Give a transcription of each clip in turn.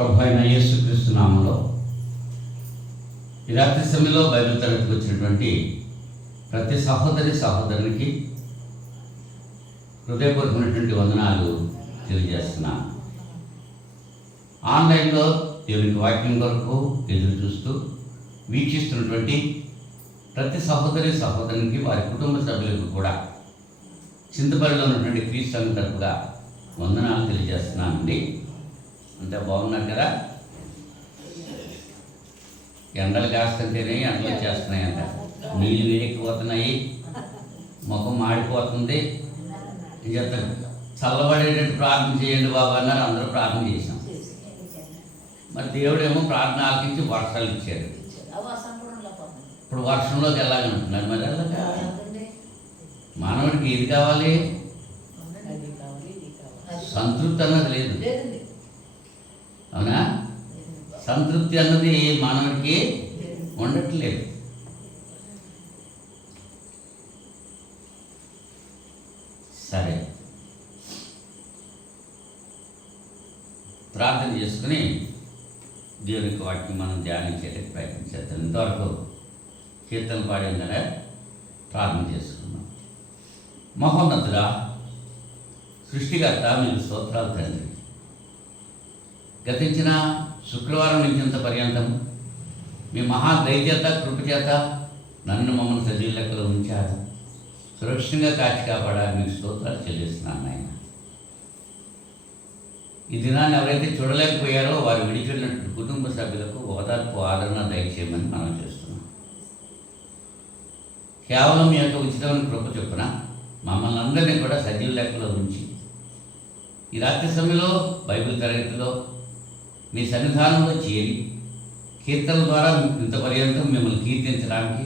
ప్రభు అయిన యేసుక్రీస్తు నామములో ఈ రాత్రి సమయంలో బైబిల్ తరగతికి వచ్చినటువంటి ప్రతి సహోదరునికి హృదయపూర్వకమైనటువంటి వందనాలు తెలియజేస్తున్నాను. ఆన్లైన్లో దేవునికి వాక్యం కొరకు ఎదురు చూస్తూ వీక్షిస్తున్నటువంటి ప్రతి సహోదరునికి వారి కుటుంబ సభ్యులకు కూడా చింతపల్లిలో ఉన్నటువంటి క్రీస్తు సంఘం తరపుగా వందనాలు తెలియజేస్తున్నానండి. అంతా బాగున్నారు కదా? ఎండలు కాస్తుంటేనే ఎండలు వచ్చేస్తున్నాయి అంట, నీళ్ళు వేడెక్కిపోతున్నాయి, ముఖం మాడిపోతుంది. చెప్తాను చల్లబడేటట్టు ప్రార్థన చేయండి బాబు అన్నారు. అందరూ ప్రార్థన చేశాం. మరి దేవుడేమో ప్రార్థన ఆలకించి వర్షాలు ఇచ్చాడు. ఇప్పుడు వర్షంలోకి వెళ్ళాలంటున్నాడు. మరి అలాగా మానవుడికి ఏది కావాలి? సంతృప్తి అన్నది లేదు. అవునా? సంతృప్తి అన్నది మానవుడికి ఉండట్లేదు. సరే, ప్రార్థన చేసుకుని దేవునికి వాక్యం మనం ధ్యానించేటట్టు ప్రయత్నించేద్దాం. ఇంతవరకు కీర్తనలు పాడిన కదా, ప్రార్థన చేసుకున్నాం. మహోన్నతుడా, సృష్టికర్త, మీకు స్తోత్రాలు తండ్రి. గతించిన శుక్రవారం నుంచి ఇంత పర్యంతం మీ మహా దయచేత కృపచేత నన్ను మమ్మల్ని సజీవ లెక్కలో ఉంచారు. సురక్షితంగా కాచి కాపాడాలి. మీకు స్తోత్రాలు చెల్లిస్తున్నాను నాయన. ఈ దినాన్ని ఎవరైతే చూడలేకపోయారో వారు విడిచిపెట్టినటువంటి కుటుంబ సభ్యులకు ఓదార్పు, ఆదరణ దయచేయమని మనం చేస్తున్నాం. కేవలం మీ యొక్క ఉచితమైన కృప చొప్పున మమ్మల్ని అందరినీ కూడా సజీవ లెక్కలో ఉంచి ఈ రాత్రి సమయంలో బైబిల్ తరగతిలో మీ సన్నిధానంలో చేరి కీర్తనల ద్వారా ఇంత పర్యంతం మిమ్మల్ని కీర్తించడానికి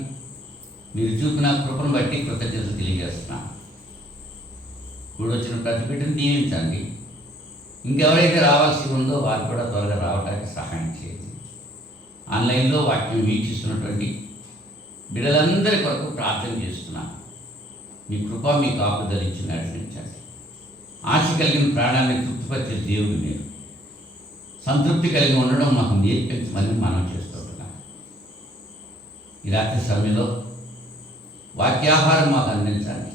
మీరు చూపిన కృపను బట్టి కృతజ్ఞతలు తెలియజేస్తున్నాను. వచ్చిన ప్రతి బిడ్డను దీవించండి. ఇంకెవరైతే రావాల్సి ఉందో వారు కూడా త్వరగా రావడానికి సహాయం చేయండి. ఆన్లైన్లో వాక్యం వీక్షిస్తున్నటువంటి బిడ్డలందరి కొరకు ప్రార్థన చేస్తున్నాను. మీ కృప, మీ కాపుదల ఇచ్చి నడిపించండి. ఆశ కలిగిన ప్రాణాన్ని తృప్తిపరిచే దేవుడు మీరు. సంతృప్తి కలిగి ఉండడం మాకు నేర్పించమని మనం చేస్తుంటున్నాం. ఈ రాత్రి సమయంలో వాక్యాహారం మాకు అందించండి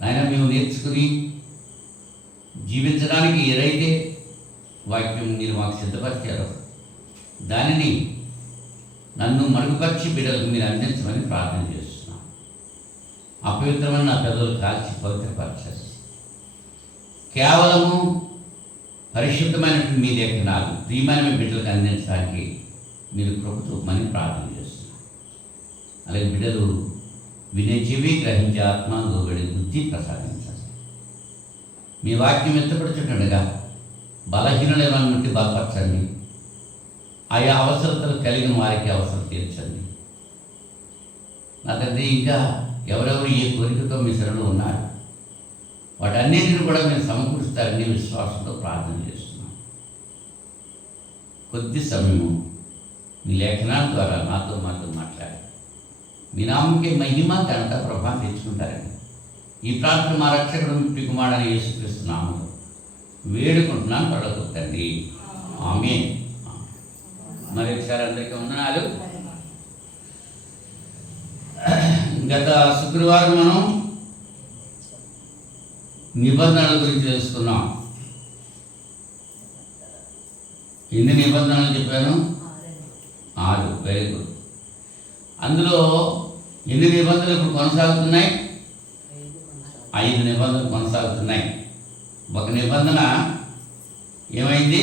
నాయన. మేము నేర్చుకుని జీవించడానికి ఏదైతే వాక్యం మీరు మాకు సిద్ధపరిచారో దానిని నన్ను మరుగుపరిచి బిడ్డలకు మీరు అందించమని ప్రార్థన చేస్తున్నాం. అపవిత్రమైన నా పిల్లలు కాల్చి పవిత్రపరచారు. కేవలము పరిశుద్ధమైనటువంటి మీ లేఖనాలు ప్రియమైన మీ బిడ్డలకు అందించడానికి మీరు కృప చూపమని ప్రార్థన చేస్తున్నాం. అలాగే బిడ్డలు వినే చెవి, గ్రహించే ఆత్మ, లోబడి బుద్ధి ప్రసాదించాలి. మీ వాక్యం ఎత్తపడుచుండగా బలహీనమైన నుండి బలపరచండి. ఆయా అవసరతలు కలిగిన వారికి అవసరం తీర్చండి. నా తండ్రి, ఇంకా ఎవరెవరు ఏ కోరికతో మీ శరణలో ఉన్నారు వాటన్నిటిని కూడా మీరు సమకూరుస్తారని విశ్వాసంతో ప్రార్థన చేస్తున్నాం. కొద్ది సమయము మీ లేఖనాల ద్వారా మాతో మాట్లాడి మీ నామకే మహిమ, ఘనత, ప్రభావం తెచ్చుకుంటారని ఈ ప్రార్థన మా రక్షకుడు మీ కుమారుడైన యేసుక్రీస్తు నామములో వేడుకుంటున్నాను. పడకు తండ్రి, ఆమేన్. మరి ఒకసారి అందరికీ వందనాలు. గత శుక్రవారం మనం నిబంధనల గురించి తెలుసుకున్నాం. ఎన్ని నిబంధనలు చెప్పాను? 6. Very good. అందులో ఎన్ని నిబంధనలు ఇప్పుడు కొనసాగుతున్నాయి? 5 నిబంధనలు కొనసాగుతున్నాయి. ఒక నిబంధన ఏమైంది?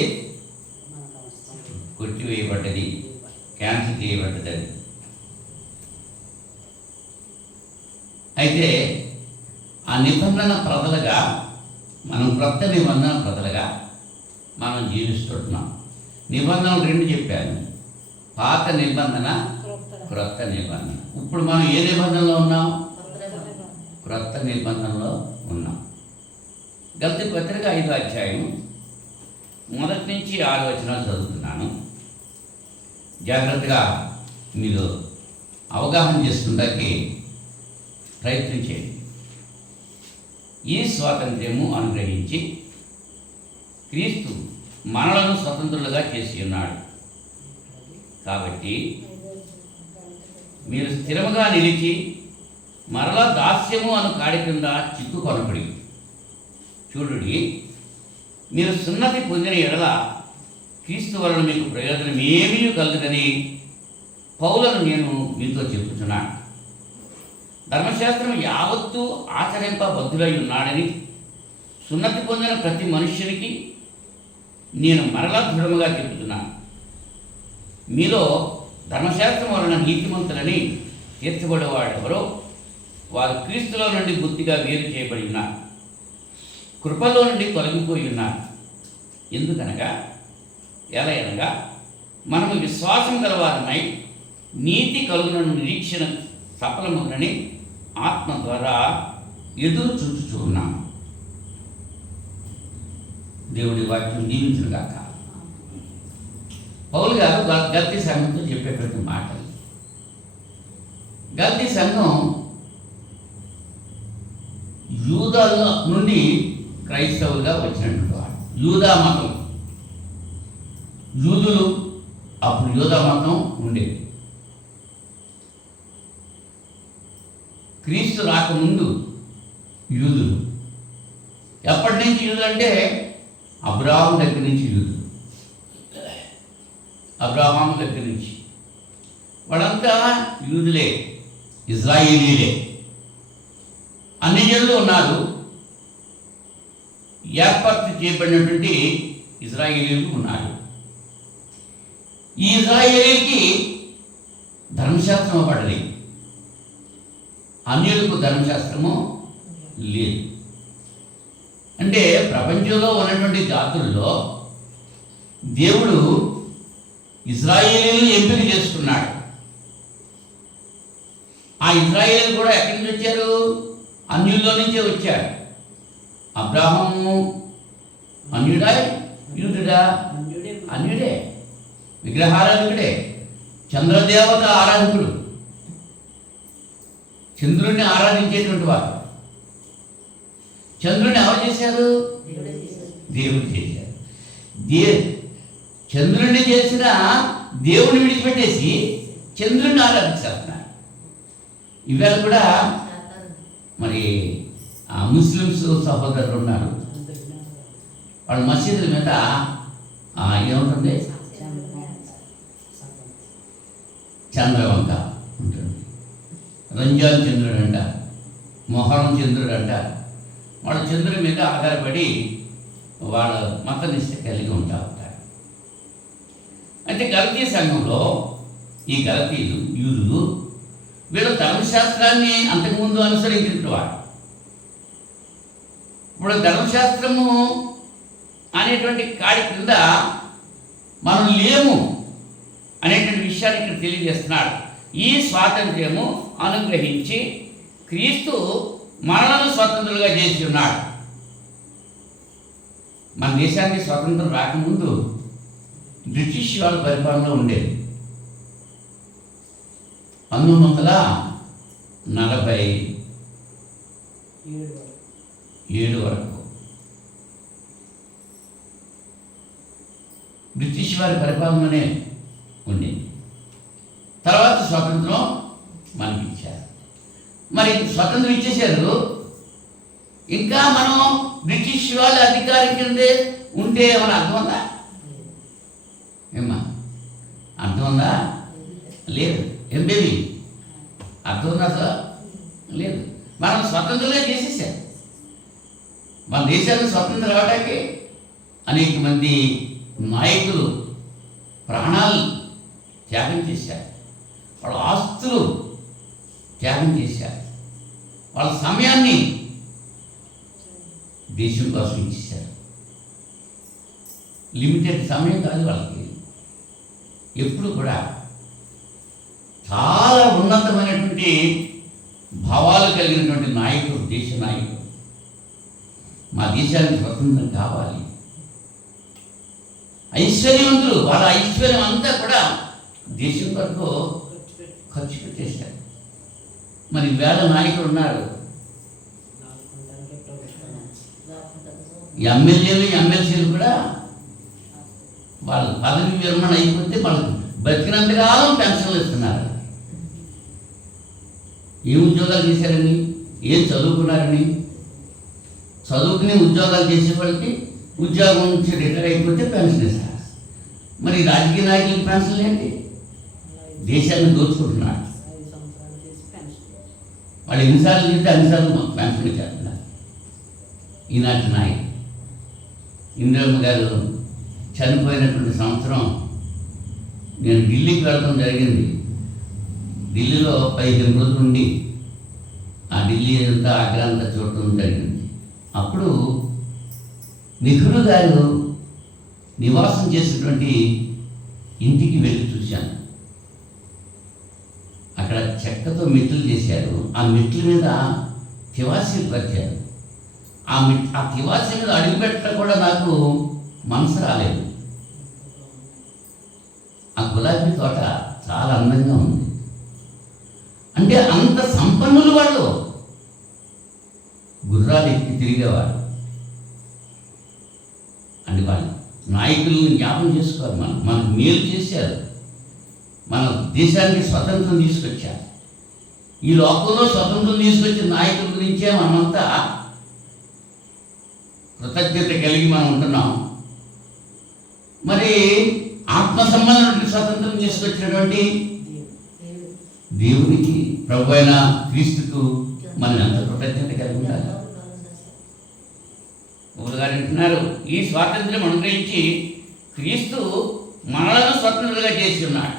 కొట్టివేయబడ్డది, క్యాన్సిల్ చేయబడ్డది. అయితే ఆ నిబంధన ప్రజలుగా మనం క్రొత్త నిబంధన ప్రజలుగా మనం జీవిస్తున్నాం. నిబంధనలు 2 చెప్పాను. పాత నిబంధన, క్రొత్త నిబంధన. ఇప్పుడు మనం ఏ నిబంధనలో ఉన్నాం? క్రొత్త నిబంధనలో ఉన్నాం. గలతీ పత్రిక 5వ అధ్యాయం 1 నుంచి 6 వచనాలు చదువుతున్నాను. జాగ్రత్తగా మీరు అవగాహన చేసుకుంటానికి ప్రయత్నం చేయండి. ఈ స్వాతంత్ర్యము అనుగ్రహించి క్రీస్తు మనలను స్వతంత్రులుగా చేసి ఉన్నాడు. కాబట్టి మీరు స్థిరముగా నిలిచి మరలా దాస్యము అను కాడి కింద చిక్కు కొనపడి చూడుడి, మీరు సున్నతి పొందిన ఎడల క్రీస్తు వలన మీకు ప్రయోజనం ఏమీ కలగదని పౌలను నేను మీతో చెబుతున్నాను. ధర్మశాస్త్రం యావత్తూ ఆచరింపబద్ధులై ఉన్నాడని సున్నతి పొందిన ప్రతి మనుష్యునికి నేను మరలా దృఢముగా చెబుతున్నాను. మీలో ధర్మశాస్త్రం వలన నీతిమంతులని తీర్చబడేవాడెవరో వారు క్రీస్తులో నుండి బుద్ధిగా వేరు చేయబడి ఉన్నారు, కృపలో నుండి తొలగిపోయి ఉన్నారు. ఎందుకనగా ఎలయనగా మనము విశ్వాసం గలవారమై నీతి కలుగునను నిరీక్షణ సఫలమునని ఆత్మ ద్వారా ఎదురు చూచుచూ ఉన్నాము. దేవుడి వాక్యం దీవించుగాక. పౌలు గారు గల్తీ సంఘంతో చెప్పేటువంటి మాటలు. గల్తీ సంఘం యూదాల నుండి క్రైస్తవులుగా వచ్చినటువంటి వాడు. యూదా మతం, యూదులు అప్పుడు యూదా మతం ఉండేది. క్రీస్తు రాకముందు యూదులు. ఎప్పటి నుంచి యూదులు అంటే అబ్రాహాము దగ్గర నుంచి యూదులు. అబ్రాహాము దగ్గర నుంచి వాళ్ళంతా యూదులే, ఇజ్రాయేలీలే. అన్ని జనులు ఉన్నారు, ఏర్పాటు చేయబడినటువంటి ఇజ్రాయేలీలు ఉన్నారు. ఈ ఇజ్రాయేలీకి ధర్మశాస్త్రం పడది, అన్యులకు ధర్మశాస్త్రము లేదు. అంటే ప్రపంచంలో ఉన్నటువంటి జాతుల్లో దేవుడు ఇజ్రాయేలీలను ఎంపిక చేసుకున్నాడు. ఆ ఇజ్రాయేలీలు కూడా ఎక్కడి నుంచి వచ్చారు? అన్యుల్లో నుంచే వచ్చాడు. అబ్రాహాము అన్యుడా, యూదుడా? అన్యుడే, విగ్రహారాధకుడే, చంద్రదేవత ఆరాధకుడు, చంద్రుడిని ఆరాధించేటువంటి వారు. చంద్రుడిని ఎవరు చేశారు? దేవుడు చేశారు. చంద్రుడిని చేసిన దేవుడిని విడిచిపెట్టేసి చంద్రుడిని ఆరాధించేస్తున్నారు. ఇవాళ కూడా మరి ముస్లిమ్స్ సహోదరులు ఉన్నారు, వాళ్ళ మసీదుల మీద ఏముంటుంది? చంద్రవంక ఉంటుంది, రంజాన్ చంద్రుడు అంట, మొహరం చంద్రుడు అంట. వాళ్ళ చంద్రుడి మీద ఆధారపడి వాళ్ళ మత నిష్ట కలిగి ఉంటారు. అయితే గలతీ సంఘంలో ఈ గలతీలు యూదులు వీళ్ళు ధర్మశాస్త్రాన్ని అంతకుముందు అనుసరించినటువంటి వాడు. ఇప్పుడు ధర్మశాస్త్రము అనేటువంటి కాడి కింద మనం లేము అనేటువంటి విషయాన్ని ఇక్కడ తెలియజేస్తున్నాడు. ఈ స్వాతంత్ర్యము అనుగ్రహించి క్రీస్తు మనలను స్వతంత్రులుగా చేసి ఉన్నాడు. మన దేశానికి స్వతంత్రం రాకముందు బ్రిటిష్ వాళ్ళ పరిపాలన ఉండేది. 1947 వరకు బ్రిటిష్ వారి పరిపాలననే ఉండేది. తర్వాత స్వాతంత్రం మనకి ఇచ్చారు. మరి స్వతంత్రం ఇచ్చేసారు, ఇంకా మనం బ్రిటిష్ వాళ్ళ అధికారం కిందే ఉంటే ఏమైనా అర్థం ఉందా? ఏమ్మా అర్థం ఉందా? లేదు. ఏం బేబీ అర్థం ఉందా? అసలు లేదు. మనం స్వతంత్రంగా చేసేసాం. మన దేశాన్ని స్వతంత్రం రావడానికి అనేక మంది నాయకులు ప్రాణాలు త్యాగం చేశారు, వాళ్ళ ఆస్తులు త్యాగం చేశారు, వాళ్ళ సమయాన్ని దేశం కోసం ఇచ్చేశారు. లిమిటెడ్ సమయం కాదు వాళ్ళకి. ఎప్పుడు కూడా చాలా ఉన్నతమైనటువంటి భావాలు కలిగినటువంటి నాయకుడు, దేశ నాయకుడు. మా దేశానికి స్వతంత్రం కావాలి. ఐశ్వర్యవంతులు, వాళ్ళ ఐశ్వర్యం అంతా కూడా దేశం వరకు ఖర్చు పెట్టేశారు. మరి వేళ నాయకులు ఉన్నారు, ఎమ్మెల్యేలు ఎమ్మెల్సీలు కూడా వాళ్ళ పదవి విరమణ అయిపోతే వాళ్ళకి బతికినంతకాలం పెన్షన్లు ఇస్తున్నారు. ఏ ఉద్యోగాలు చేశారని, ఏం చదువుకున్నారని? చదువుకుని ఉద్యోగాలు చేసే వాళ్ళకి ఉద్యోగం నుంచి రిటైర్ అయిపోతే పెన్షన్ ఇస్తారు. మరి రాజకీయ నాయకులకి పెన్షన్లు ఏంటి? దేశాన్ని దోచుకుంటున్నారు. వాళ్ళు ఎన్నిసార్లు చేస్తే అన్నిసార్లు పెన్షన్ చేస్తున్నారు. ఈనాటి నాయకులు ఇందిరమ్మ గారు చనిపోయినటువంటి సంవత్సరం నేను ఢిల్లీకి వెళ్ళడం జరిగింది. ఢిల్లీలో 15 రోజులు ఉండి ఆ ఢిల్లీ అంతా ఆగ్రా అంతా చూడటం జరిగింది. అప్పుడు నెహ్రూ గారు నివాసం చేసినటువంటి ఇంటికి వెళ్ళి చూశాను. అక్కడ చెక్కతో మెట్లు చేశారు. ఆ మెట్ల మీద తివాసీలు పరిచారు. ఆ తివాసీ మీద అడుగు పెట్టడం కూడా నాకు మనసు రాలేదు. ఆ గులాబీ తోట చాలా అందంగా ఉంది. అంటే అంత సంపన్నులు వాళ్ళు. గుర్రాలు ఎక్కి తిరిగేవాడు. అంటే వాళ్ళు నాయకులను జ్ఞాపకం చేసుకోవాలి. మనకు మేలు చేశారు. మన దేశానికి స్వతంత్రం తీసుకొచ్చారు. ఈ లోకంలో స్వతంత్రం తీసుకొచ్చిన నాయకుల గురించే మనమంతా కృతజ్ఞత కలిగి మనం ఉంటున్నాం. మరి ఆత్మ సంబంధమైన స్వతంత్రం తీసుకొచ్చినటువంటి దేవునికి, ప్రభు అయిన క్రీస్తుకు మనం ఎంత కృతజ్ఞత కలిగి ఉండాలి. ఒకరు గారు అంటున్నారు, ఈ స్వాతంత్ర్యం అనుగ్రహించి క్రీస్తు మనలను స్వతంత్రులుగా చేసి ఉన్నాడు.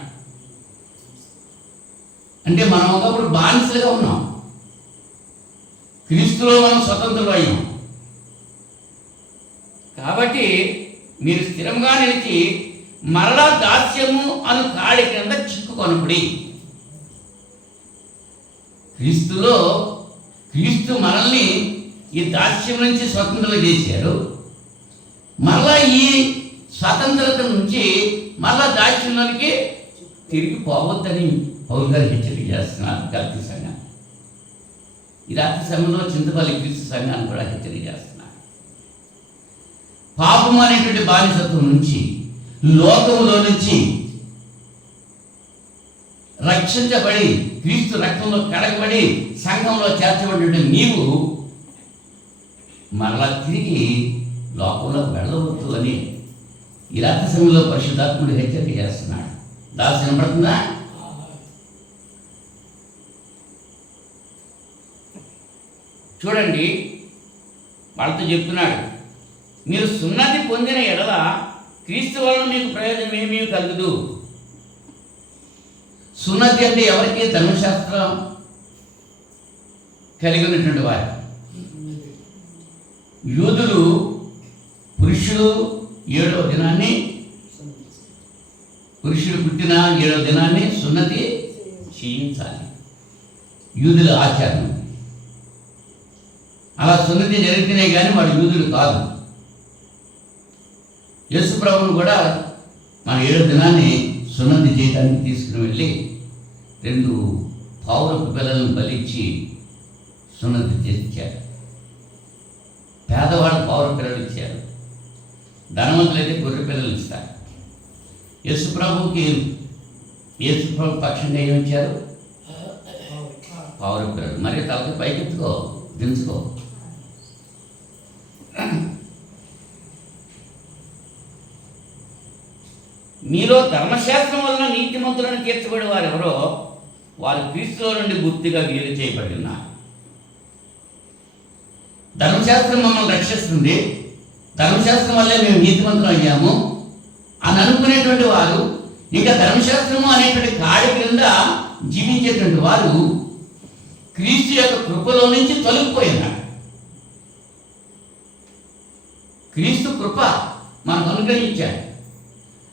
అంటే మనం ఒకప్పుడు బానిసలుగా ఉన్నాం. క్రీస్తులో మనం స్వతంత్రులు అయ్యాం. కాబట్టి మీరు స్థిరంగా నిలిచి మరలా దాస్యము అను కాడి కింద చిక్కుకొనపుడి. క్రీస్తు మనల్ని ఈ దాస్యం నుంచి స్వతంత్రం చేశారు. మరలా ఈ స్వతంత్రత నుంచి మరలా దాస్యంలోనికి తిరిగి పోవద్దని పౌలు గారు హెచ్చరిక చేస్తున్నారు గలతీ సంఘాన్ని. ఈ రాత్రి సమయంలో చింతపల్లి క్రీస్తు సంఘాన్ని కూడా హెచ్చరిక చేస్తున్నారు. పాపం అనేటువంటి బానిసత్వం నుంచి, లోకములో నుంచి రక్షించబడి క్రీస్తు రక్తంలో కడగబడి సంఘంలో చేర్చబడిన నీవు మరలా తిరిగి లోకంలో వెళ్ళవద్దు అని ఈ రాత్రి సమయంలో పరిశుద్ధాత్ముడు హెచ్చరిక చేస్తున్నాడు. దాసు వినపడుతుందా? చూడండి, వాళ్ళతో చెప్తున్నాడు, మీరు సున్నతి పొందిన ఎడల క్రీస్తు వలన మీకు ప్రయోజనం ఏమీ కలుగదు. సున్నతి అంటే ఎవరికి? ధర్మశాస్త్రం కలిగి ఉన్నటువంటి వారు. యూదులు పురుషుడు 7వ దినాన్ని, పురుషుడు పుట్టిన 7వ దినాన్ని సున్నతి చేయించాలి. యూదుల ఆచారం. అలా సున్నతి జరిగితేనే కానీ వాడు యూదుడు కాదు. యేసు ప్రభువును కూడా మన 7వ దినాన్ని సున్నతి చేయడానికి తీసుకుని వెళ్ళి 2 పావురపు పిల్లలను బలిచ్చి సున్నతి చేయించారు. పేదవాళ్ళు పావురపు పిల్లలు ఇచ్చారు, ధనవంతులైతే గొర్రె పిల్లలు ఇస్తారు. యేసు ప్రభు పక్షంగా ఏమిచ్చారు? పావురపు పిల్లలు. మరి తలకి పైకెత్తుకో, దించుకో. మీలో ధర్మశాస్త్రం వలన నీతిమంతులను తీర్చబడి వారు ఎవరో వారు క్రీస్తులో నుండి గుర్తుగా వేరు చేయబడి ఉన్నారు. ధర్మశాస్త్రం మమ్మల్ని రక్షిస్తుంది, ధర్మశాస్త్రం వల్లే మేము నీతిమంతులు అయ్యాము అని అనుకునేటువంటి వారు ఇక ధర్మశాస్త్రము అనేటువంటి కాడి క్రింద జీవించేటువంటి వారు క్రీస్తు యొక్క కృపలో నుంచి తొలగిపోయినారు. క్రీస్తు కృప మనకు అనుగ్రహించాడు,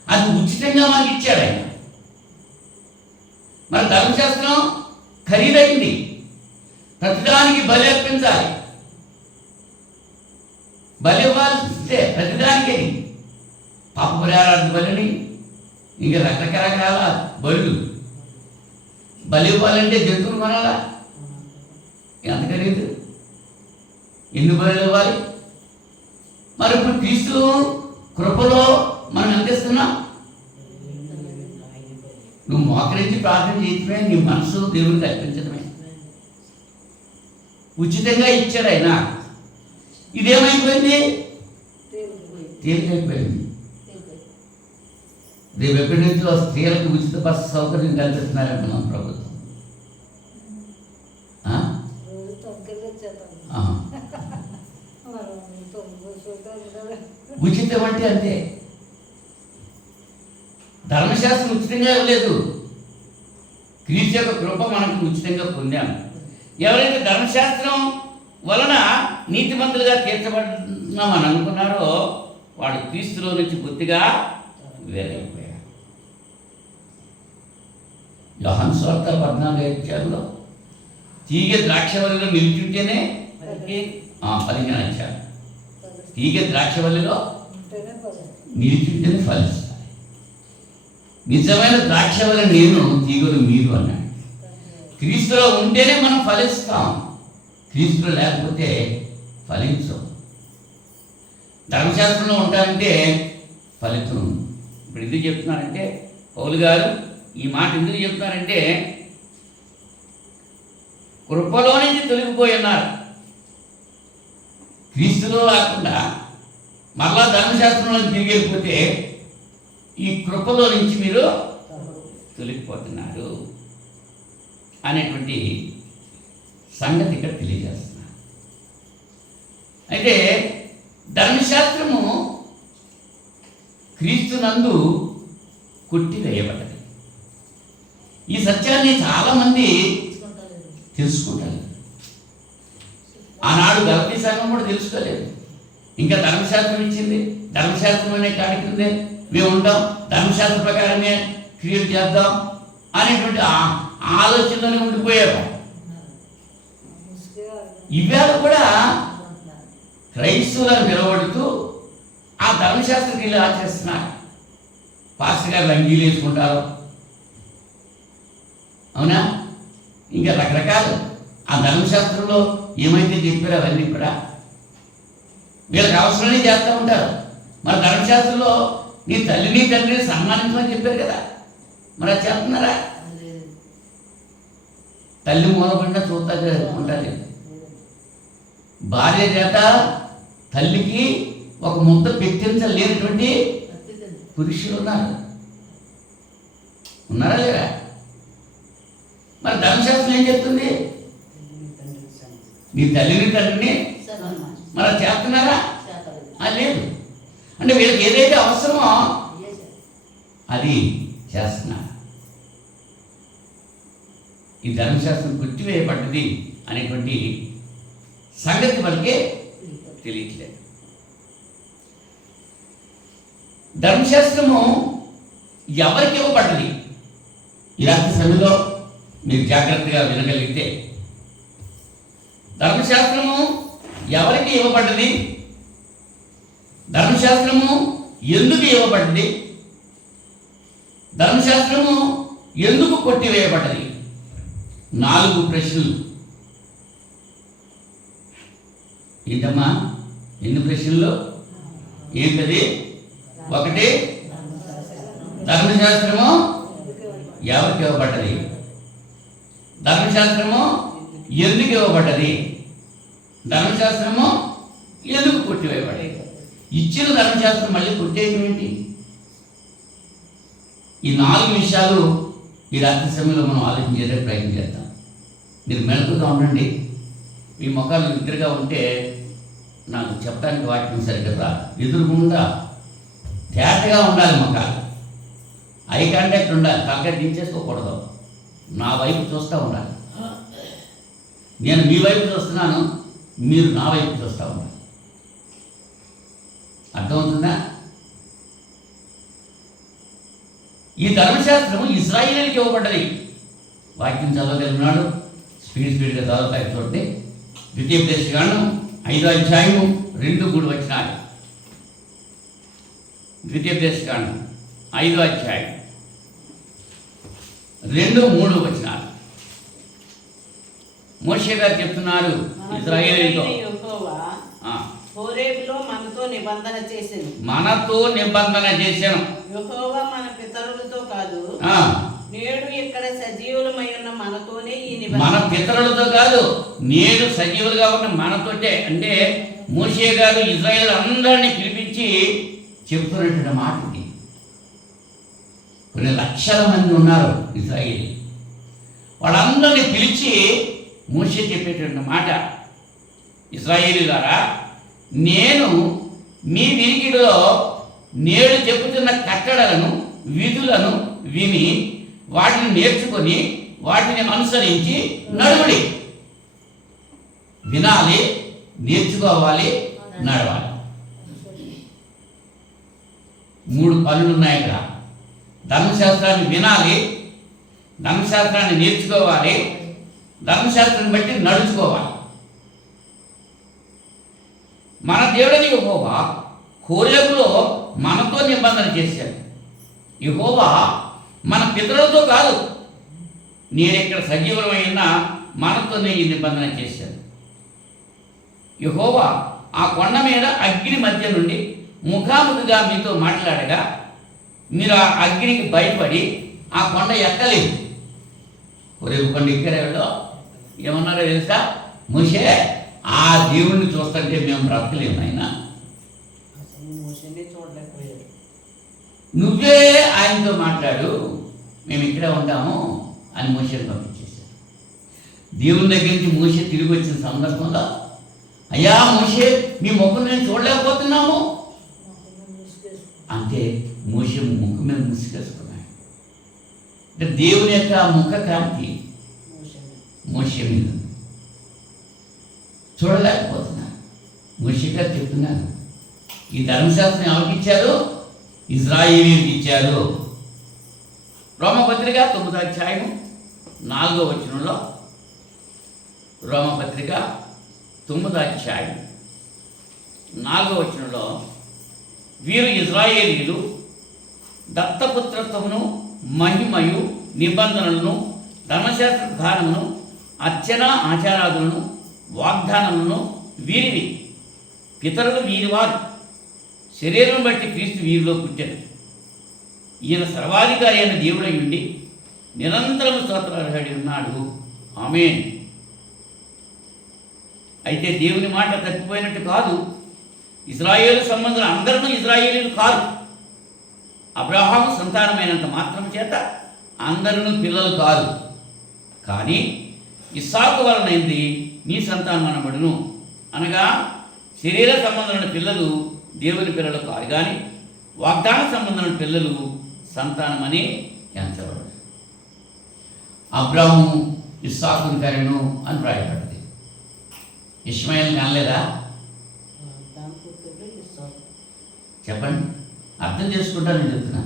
అది ఉచితంగా మనకి ఇచ్చాడు ఆయన. మన ధర్మశాస్త్రం ఖరీదైంది, ప్రతిదానికి బలి అర్పించాలి. బలి ఇవ్వాల్సిందే ప్రతిదానికి. పాప పరిహారార్థ బలిని, ఇంకా రకరకాల బలులు. బలి ఇవ్వాలంటే జంతువులు కొనాలా? ఎంత ఖరీదు? ఎన్ని బలులు ఇవ్వాలి? మరి ఇప్పుడు క్రీస్తు కృపలో మనం ఎంత ఇస్తున్నాం? చేస్తున్నావు? నువ్వు మోకరించి ప్రార్థన చేయటమే, నీ మనసు దేవుడికి అర్పించడమే. ఉచితంగా ఇచ్చాడు ఆయన. ఇదేమైపోయింది? తేలికైపోయింది. రేపు ఎప్పటి నుంచో స్త్రీలకు ఉచిత బస్సు సౌకర్యం కల్పిస్తున్నారంట మన ప్రభుత్వం. ఉచితం అంటే అంతే. ధర్మశాస్త్రం ఉచితంగా ఇవ్వలేదు. క్రీస్తు యొక్క కృప మనకు ఉచితంగా పొందాము. ఎవరైతే ధర్మశాస్త్రం వలన నీతిమంతులుగా తీర్చబడుతున్నామని అనుకున్నారో వాడు క్రీస్తులో నుంచి బుద్ధిగా వేరైపోయాడు. యోహాను సువార్త 14:5 తీగ ద్రాక్షవల్లిలో నిలిచుంటేనే 15 అధ్యాయం. తీగ ద్రాక్షవల్లిలో నిలిచుంటేనే ఫలిస్తాయి. నిజమైన ద్రాక్షవల్లి నేను, తీగలు మీరు అన్నాడు. క్రీస్తులో ఉంటేనే మనం ఫలిస్తాం. క్రీస్తులో లేకపోతే ఫలించం. ధర్మశాస్త్రంలో ఉంటారంటే ఫలితం. ఇప్పుడు ఎందుకు చెప్తున్నారంటే పౌలు గారు ఈ మాట ఎందుకు చెప్తున్నారంటే కృపలో నుంచి తొలగిపోయి ఉన్నారు. క్రీస్తులో రాకుండా మరలా ధర్మశాస్త్రంలో తిరిగి వెళ్ళిపోతే ఈ కృపలో నుంచి మీరు తొలగిపోతున్నారు అనేటువంటి సంగతి ఇక్కడ తెలియజేస్తున్నారు. అయితే ధర్మశాస్త్రము క్రీస్తునందు కొట్టివేయబడ్డది. ఈ సత్యాన్ని చాలామంది తెలుసుకుంటారు. ఆనాడు గలతీ సంఘం కూడా తెలుసుకోలేదు. ఇంకా ధర్మశాస్త్రం ఇచ్చింది, ధర్మశాస్త్రం అనే కాడికి ఉందే మేము ఉంటాం, ధర్మశాస్త్రం ప్రకారమే క్రియలు చేద్దాం అనేటువంటి ఆలోచనలోనే ఉండిపోయారు. ఇవాళ కూడా క్రైస్తవులను నిలబడుతూ ఆ ధర్మశాస్త్ర క్రియలు ఆచరిస్తున్నారు. పాస్టర్ గారు లంగీలు వేసుకుంటారు, అవునా? ఇంకా రకరకాలు ఆ ధర్మశాస్త్రంలో ఏమైతే చెప్పారో అవన్నీ కూడా వీళ్ళకి అవసరమే చేస్తూ ఉంటారు. మన ధర్మశాస్త్రంలో నీ తల్లిని తండ్రిని సన్మానించమని చెప్పారు కదా, మరి అది చేస్తున్నారా? తల్లి మూలపడిన చూస్తా ఉంటుంది. భార్య చేత తల్లికి ఒక ముద్ద పెట్టించలేనటువంటి పురుషులు ఉన్నారా లేరా? మరి ధర్మశాస్త్రం ఏం చెప్తుంది? నీ తల్లిని తండ్రిని మరి చేస్తున్నారా? లేదు. అంటే వీళ్ళకి ఏదైతే అవసరమో అది చేస్తున్నారు. ఈ ధర్మశాస్త్రం కొట్టివేయబడ్డది అనేటువంటి సంగతి మనకి తెలియట్లేదు. ధర్మశాస్త్రము ఎవరికి ఇవ్వబడ్డది? ఈ రాత్రి సమయంలో మీరు జాగ్రత్తగా వినగలిగితే ధర్మశాస్త్రము ఎవరికి ఇవ్వబడ్డది? ధర్మశాస్త్రము ఎందుకు ఇవ్వబడ్డది? ధర్మశాస్త్రము ఎందుకు కొట్టివేయబడ్డది? 4 ప్రశ్నలు. ఏంటమ్మా ఎన్ని ప్రశ్నలు? ఏంటది? 1, ధర్మశాస్త్రము ఎవరికి ఇవ్వబడ్డది? ధర్మశాస్త్రము ఎందుకు ఇవ్వబడ్డది? ధర్మశాస్త్రము ఎందుకు కొట్టివేయబడ్డది? ఇచ్చిన ధర్మశాస్త్రం మళ్ళీ కొట్టేయడం ఏంటి? ఈ 4 విషయాలు ఈ రాత్రి సమయంలో మనం ఆలోచించేదే ప్రయత్నం చేద్దాం. మీరు మెలకుగా ఉండండి. మీ ముఖాలు నిద్రగా ఉంటే నాకు చెప్పడానికి వాక్యం సరిగ్గా రాదు. ఎదురుగుండా తేటగా ఉండాలి ముఖాలు. ఐ కాంటాక్ట్ ఉండాలి. తలకాయ దించేసుకోకూడదు. నా వైపు చూస్తూ ఉండాలి. నేను మీ వైపు చూస్తున్నాను, మీరు నా వైపు చూస్తూ ఉండాలి. అర్థమవుతుందా? ఈ ధర్మశాస్త్రము ఇశ్రాయేలుకి ఇవ్వబడ్డది. వాక్యం చదవగలిగినాడు. స్పీడ్గా చదువుతాయి చూడండి. ద్వితీయోపదేశకాండం 5వ అధ్యాయము 2-3 వచనాలు. ద్వితీయోపదేశకాండం 5వ అధ్యాయం 2-3 వచనాలు. మోషే గారు చెప్తున్నారు ఇశ్రాయేలుతో, హోరేబులో మనతో నిబంధన చేసింది. మనతో నిబంధన చేశాను. యెహోవా మన పితరులతో కాదు, ఆ, నేడు ఇక్కడ సజీవులమై ఉన్న మనతోనే ఈ మన నిబంధన. పితరులతో కాదు, నేడు సజీవులుగా ఉన్న మనతోటే. అంటే మోషే గారు ఇజ్రాయేల్ అందరినీ పిలిపించి చెప్తున్నటువంటి మాట ఇది. కొన్ని లక్షల మంది ఉన్నారు ఇజ్రాయేల్, వాళ్ళందరినీ పిలిచి మోషే చెప్పేటువంటి మాట, ఇజ్రాయేలీయులారా, నేను మీ వినికిడిలో నేడు చెప్పుతున్న కట్టడలను విధులను విని వాటిని నేర్చుకొని వాటిని అనుసరించి నడువుడి. వినాలి, నేర్చుకోవాలి, నడవాలి. 3 పనులు ఉన్నాయి ఇక్కడ. ధర్మశాస్త్రాన్ని వినాలి, ధర్మశాస్త్రాన్ని నేర్చుకోవాలి, ధర్మశాస్త్రాన్ని బట్టి నడుచుకోవాలి. మన దేవుడని యెహోవా హోరేబులో మనతో నిబంధన చేశాడు. యెహోవా మన పితరులతో కాదు, నేనెక్కడ సజీవమైన మనతోనే ఈ నిబంధన చేశాడు. యెహోవా ఆ కొండ మీద అగ్ని మధ్య నుండి ముఖాముఖిగా మీతో మాట్లాడగా మీరు ఆ అగ్నికి భయపడి ఆ కొండ ఎక్కలేదు. హోరేబు కొండ ఎక్కారేవాళ్ళు ఏమన్నారో తెలుసా? మోషే, ఆ దేవుణ్ణి చూస్తుంటే మేము బ్రతకలేము, ఆయన మోషేని చూడలేకపోయాడు. నువ్వే ఆయనతో మాట్లాడు, మేము ఇక్కడే ఉంటాము అని మోషేని పంపించేశారు. దేవుని దగ్గర నుంచి మోషే తిరిగి వచ్చిన సందర్భంలో, అయ్యా మోషే, మీ ముఖం నేను చూడలేకపోతున్నాము అంటే మోషే ముఖం మీద ముసుగేసుకున్నాడు. అంటే దేవుని యొక్క ముఖ కాంతి మోషే మీద చూడలేకపోతున్నాను. మోషే గారు చెప్తున్నాను, ఈ ధర్మశాస్త్రం ఎవరికి ఇచ్చారు? ఇజ్రాయేలీయులకు ఇచ్చారు. రోమపత్రిక 9వ అధ్యాయం 4వ వచనంలో, రోమపత్రిక 9వ అధ్యాయం 4వ వచనంలో, వీరు ఇజ్రాయేలీయులు దత్తపుత్రత్వమును మహిమయు నిబంధనలను ధర్మశాస్త్ర విధానమును అర్చన ఆచారాదులను వాగ్దానములను వీరివి. పితరులు వీరివారు, శరీరం బట్టి క్రీస్తు వీరిలో పుట్టారు. ఈయన సర్వాధికారి అయిన దేవుడై ఉండి నిరంతరం స్తోత్రార్హుడై ఉన్నాడు. ఆమేన్. అయితే దేవుని మాట తప్పిపోయినట్టు కాదు. ఇజ్రాయేలు సంబంధులు అందరూ ఇజ్రాయేలీలు కాదు. అబ్రహాము సంతానమైనంత మాత్రం చేత అందరూ పిల్లలు కాదు. కానీ ఇస్సాకు వలనైంది నీ సంతానం అనబడును. అనగా శరీర సంబంధమైన పిల్లలు దేవుని పిల్లలు కాదు, కానీ వాగ్దాన సంబంధమైన పిల్లలు సంతానమని ఎంచబడదు. అబ్రాహము ఇస్సాకుని కరెను అని రాయబడింది. ఇష్మాయేల్ కనలేదా? చెప్పండి, అర్థం చేసుకుంటానని చెప్తున్నా.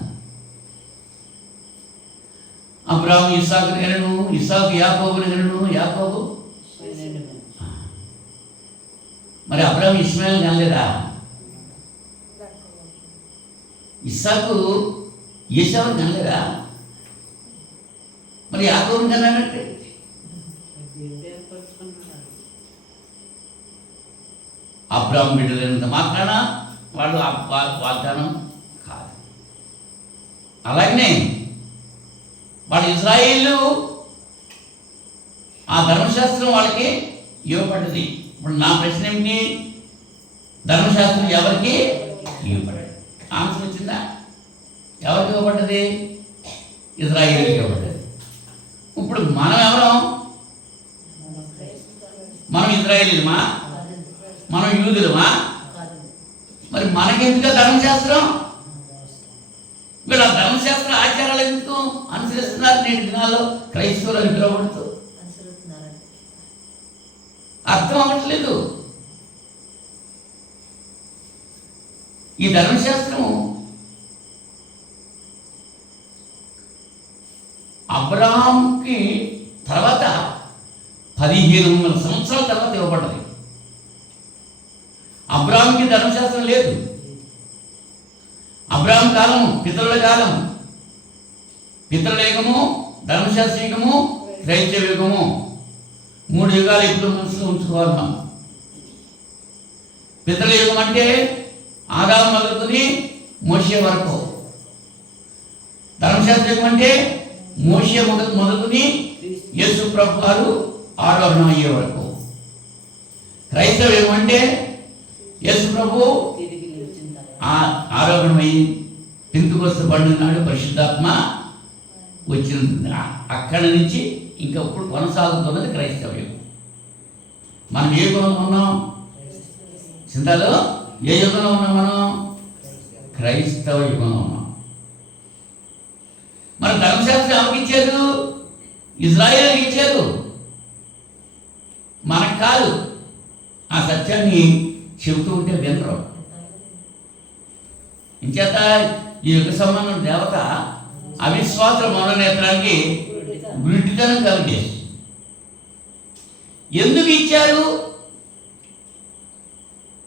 అబ్రాహము ఇస్సాకుని కరెను, ఇస్సాకు యాకోబుని కరెను, యాకోబు మరి అబ్రాహం ఇష్మాయేల్ కనలేదా? ఇస్సాకు ఏశావుని కనలేదా? మరి యాకోబుని కన్నానంటే అబ్రాహం బిడ్డలైనంత మాత్రాన వాళ్ళు వాగ్దానం కాదు. అలాగనే వాళ్ళు ఇజ్రాయేలు ఆ ధర్మశాస్త్రం వాళ్ళకి ఇవ్వబడ్డది. ఇప్పుడు నా ప్రశ్న ఏమిటి? ధర్మశాస్త్రం ఎవరికి ఇవ్వబడ్డది? ఆన్సర్ వచ్చిందా? ఎవరికి ఇవ్వబడ్డది? ఇజ్రాయేలుకి ఇవ్వబడ్డది. ఇప్పుడు మనం ఎవరం? మనం ఇజ్రాయేలీలమా? మనం యూదులమా? మరి మనకెందుకు ధర్మశాస్త్రం? వీళ్ళ ధర్మశాస్త్ర ఆచారాలు ఎందుకు అనుసరిస్తున్నారు నేటి దినాల్లో క్రైస్తవులు విగ్రహపడుతూ? అర్థం అవ్వట్లేదు. ఈ ధర్మశాస్త్రము అబ్రహాంకి తర్వాత 1500 సంవత్సరాల తర్వాత ఇవ్వబడ్డది. అబ్రహాంకి ధర్మశాస్త్రం లేదు. అబ్రహాం కాలము పితరుల కాలం, పితరుల యుగము, ధర్మశాస్త్ర యుగము, క్రైస్తవ యుగము, 3 యుగాలు ఇప్పుడు మనసులో ఉంచుకోవాలి మనం. పితరుల యుగం అంటే ఆదాము మొదలుకొని మోషే వరకు. ధర్మశాస్త్ర యుగం అంటే మోషే మొదలుకొని యేసు ప్రభు వారు ఆరోహణ అయ్యే వరకు. క్రైస్తవ యుగం అంటే యేసు ప్రభు ఆరోహణమై పెంతెకొస్తు పండుగ నాడు పరిశుద్ధాత్మ వచ్చింది. అక్కడి నుంచి ఇంకా ఇప్పుడు కొనసాగుతున్నది క్రైస్తవ యుగం. మనం ఏ యుగంలో ఉన్నాం? చింతలో ఏ యుగంలో ఉన్నాం? మనం క్రైస్తవ యుగంలో ఉన్నాం. మన ధర్మశాస్త్రం ఎవరికి ఇచ్చారు? ఇజ్రాయేల్కి ఇచ్చారు, మనకు కాదు. ఆ సత్యాన్ని చెబుతూ ఉంటే వినరు. ఇంచేత ఈ యుగ సంబంధం దేవత అవిశ్వాసుల మనోనేత్రానికి గుడ్డితనం కలిగేసి ఎందుకు ఇచ్చారు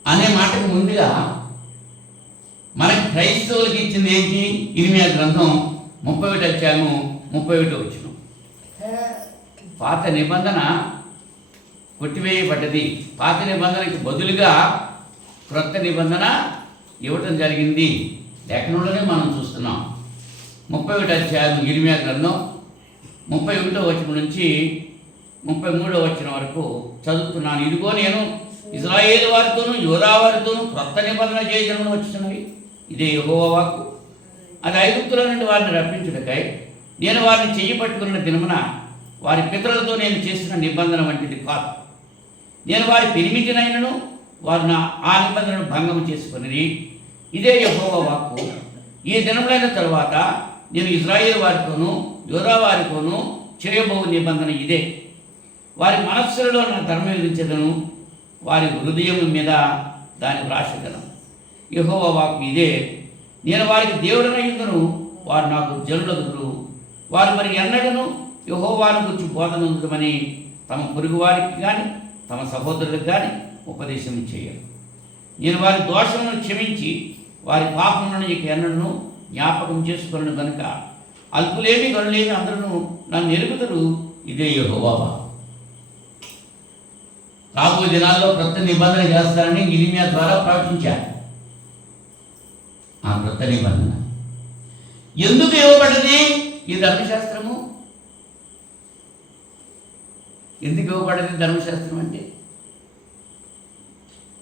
అనే మాటకు ముందుగా మనకి క్రైస్తవులకి ఇచ్చింది ఏంటి? ఇర్మియా గ్రంథం 31 అధ్యాయము 31 వచనం. పాత నిబంధన కొట్టివేయబడ్డది, పాత నిబంధనకి బదులుగా క్రొత్త నిబంధన ఇవ్వటం జరిగింది. లేఖనంలోనే మనం చూస్తున్నాం. 31 అధ్యాయం ఇర్మియా గ్రంథం 31వ వచనం నుంచి 33వ వచనం వరకు చదువుతున్నాను. ఇదిగో నేను ఇశ్రాయేలు వారితోనూ యూదా వారితోనూ క్రొత్త నిబంధన చేయడం వచ్చినవి. ఇదే యెహోవా వాక్కు. అది ఐగుప్తుల నుండి వారిని రప్పించుటకై నేను వారిని చెయ్యి పట్టుకున్న దినమున వారి పితరులతో నేను చేసిన నిబంధన వంటిది కాదు. నేను వారి పెనిమిటినైనను వారు ఆ నిబంధనను భంగం చేసుకుని ఇదే యెహోవా వాక్కు. ఈ దినములైన తరువాత నేను ఇశ్రాయేలు వారితోనూ యూదా వారితోనూ చేయబో నిబంధన ఇదే. వారి మనస్సులలో నా ధర్మం విధించదను, వారి హృదయం మీద దాని వ్రాసెదను. యెహోవా వాక్కు ఇదే. నేను వారికి దేవుడనయ్యుందును, వారు నాకు జనులగుదురు. వారు మరి ఎన్నడను యెహోవాను గురించి బోధన ఉందమని తమ పొరుగు వారికి కానీ తమ సహోదరులకు కానీ ఉపదేశం చేయరు. నేను వారి దోషములను క్షమించి వారి పాపములను ఇక ఎన్నడను జ్ఞాపకం చేసుకున్నాను కనుక అల్పులేమి గనులేమి అందరూ నన్ను ఎరుగుదురు. ఇదే యెహోవా వాక్కు. రాబోయే దినాల్లో క్రొత్త నిబంధన చేస్తారని ఇర్మియా ద్వారా ప్రవచించారు. ఆ క్రొత్త నిబంధన ఎందుకు ఇవ్వబడ్డది? ఈ ధర్మశాస్త్రము ఎందుకు ఇవ్వబడ్డది? ధర్మశాస్త్రం అంటే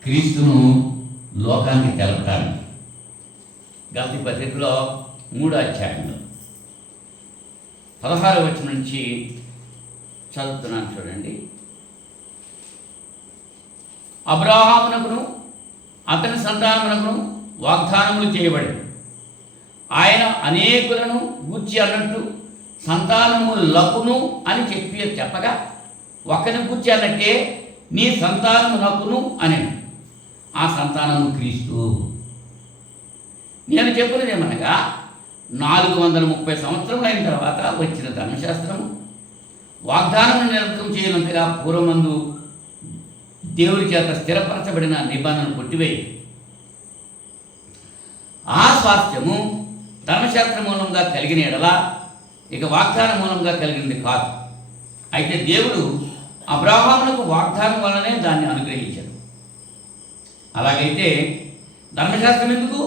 క్రీస్తును లోకానికి తెలపడానికి. గలతీ పత్రికలో 3వ అధ్యాయంలో 16వ వచనం నుంచి చదువుతున్నాను చూడండి. అబ్రాహామునకును అతని సంతానమునకును వాగ్దానములు చేయబడి ఆయన అనేకులను గూర్చి అన్నట్టు సంతానములకును అని చెప్పగా ఒకరిని గూర్చి అన్నట్టే నీ సంతానమునకును అని. ఆ సంతానము క్రీస్తు. నేను చెప్పినదేమనగా 430 సంవత్సరములు అయిన తర్వాత వచ్చిన ధర్మశాస్త్రము వాగ్దానమును నిరంతరం చేయనంతగా పూర్వమందు దేవుడి చేత స్థిరపరచబడిన నిబంధన కొట్టివేయి. ఆ స్వాస్థ్యము ధర్మశాస్త్ర మూలంగా కలిగిన ఎడల ఇక వాగ్దాన మూలంగా కలిగింది కాదు. అయితే దేవుడు అబ్రాహామునకు వాగ్దానం వల్లనే దాన్ని అనుగ్రహించాడు. అలాగైతే ధర్మశాస్త్రం ఎందుకు?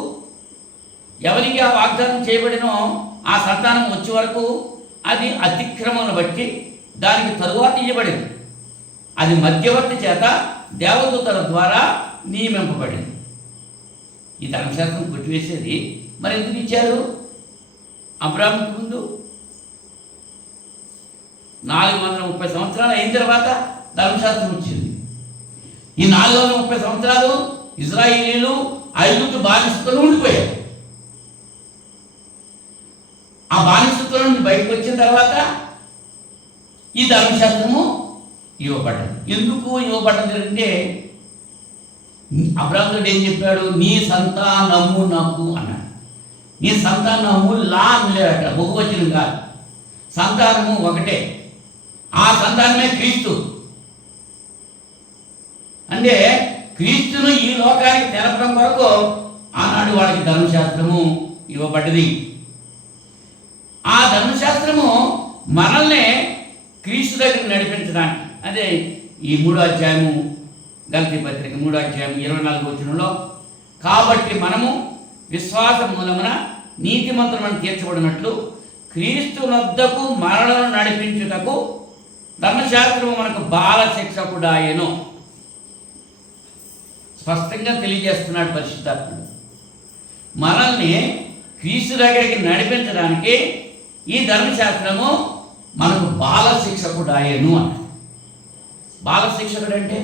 ఎవరికి ఆ వాగ్దానం చేయబడినో ఆ సంతానం వచ్చే వరకు అది అతిక్రమను బట్టి దానికి తరువాత ఇవ్వబడింది. అది మధ్యవర్తి చేత దేవదూతల ద్వారా నియమింపబడింది. ఈ ధర్మశాస్త్రం కొట్టివేసేది మరి ఎందుకు ఇచ్చారు? అబ్రాహాముకు ముందు 430 సంవత్సరాలు అయిన తర్వాత ధర్మశాస్త్రం వచ్చింది. ఈ 430 సంవత్సరాలు ఇశ్రాయేలీయులు ఐగుప్తు బానిసత్వంలో ఉండిపోయారు. ఆ బానిసత్వం నుండి బయటకు వచ్చిన తర్వాత ఈ ధర్మశాస్త్రము ఇవ్వబడ్డది. ఎందుకు ఇవ్వబడ్డది అంటే అబ్రాహాముతో ఏం చెప్పాడు? నీ సంతానము నాకు అన్నాడు. నీ సంతానము లా అనలేట, బహువచనం కాదు. సంతానము ఒకటే. ఆ సంతానమే క్రీస్తు. అంటే క్రీస్తును ఈ లోకానికి తెలపడం కొరకు ఆనాడు వాళ్ళకి ధర్మశాస్త్రము ఇవ్వబడ్డది. ఆ ధర్మశాస్త్రము మనల్ని క్రీస్తు దగ్గరికి నడిపించడానికి. అదే ఈ 3వ అధ్యాయము గలతీ పత్రిక 3:24 కాబట్టి మనము విశ్వాసం మూలమున నీతిమంతులను తీర్చబడినట్లు క్రీస్తు వద్దకు మరణను నడిపించుటకు ధర్మశాస్త్రము మనకు బాల శిక్షకుడాయెను. స్పష్టంగా తెలియజేస్తున్నాడు పరిశుద్ధాత్ముడు. మనల్ని క్రీస్తు దగ్గరికి నడిపించడానికి ఈ ధర్మశాస్త్రము మనకు బాల శిక్షకుడాయెను అంట. బాల శిక్షకుడు అంటే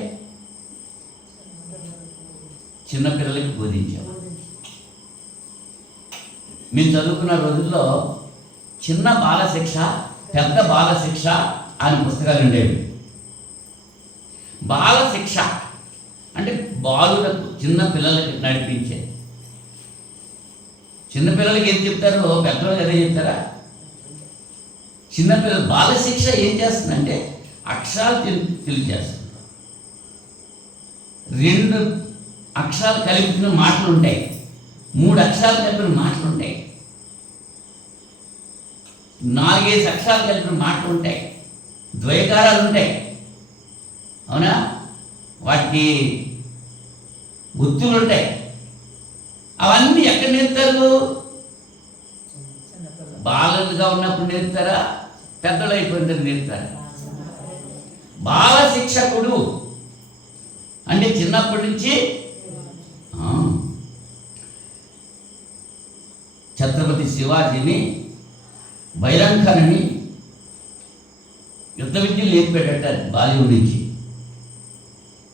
చిన్నపిల్లలకి బోధించాము. మేము చదువుకున్న రోజుల్లో చిన్న బాల శిక్ష, పెద్ద బాల శిక్ష అని పుస్తకాలు ఉండేవి. బాల శిక్ష అంటే బాలులకు, చిన్న పిల్లలకి నడిపించే. చిన్నపిల్లలకి ఏం చెప్తారో పెద్దవాళ్ళకి అదే చెప్తారా? చిన్నపిల్లలు బాల శిక్ష ఏం చేస్తుందంటే అక్షరాలు తెలియజేస్తుంది. 2 అక్షరాలు కలిపిన మాటలు ఉంటాయి, 3 అక్షరాలు కలిపిన మాటలు ఉంటాయి, 4-5 అక్షరాలు కలిపిన మాటలు ఉంటాయి, ద్వైకారాలు ఉంటాయి. అవునా? వాటికి గుర్తులు ఉంటాయి. అవన్నీ ఎక్కడ నేర్పుతారు? బాలలుగా ఉన్నప్పుడు నేర్పుతారా? పెద్దలు అయిపోయిన తర్వాత నేర్పుతారా? బాల శిక్షకుడు అంటే చిన్నప్పటి నుంచి ఛత్రపతి శివాజీని, బైరంఖాన్ని యుద్ధ విద్యలు నేర్పేటట్ట బాలీవుడ్ నుంచి.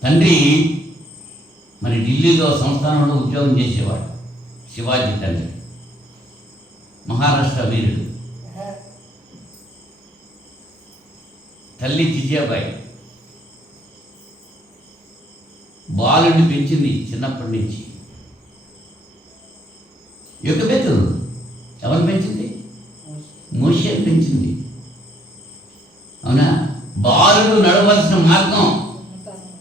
తండ్రి మరి ఢిల్లీలో సంస్థానంలో ఉద్యోగం చేసేవాడు. శివాజీ తండ్రి మహారాష్ట్ర వీరుడు. తల్లి జిజియాబాయి బాలుడిని పెంచింది చిన్నప్పటి నుంచి. యుగబెతు ఎవరు పెంచింది? మోషేని పెంచింది. అవునా? బాలుడు నడవలసిన మార్గం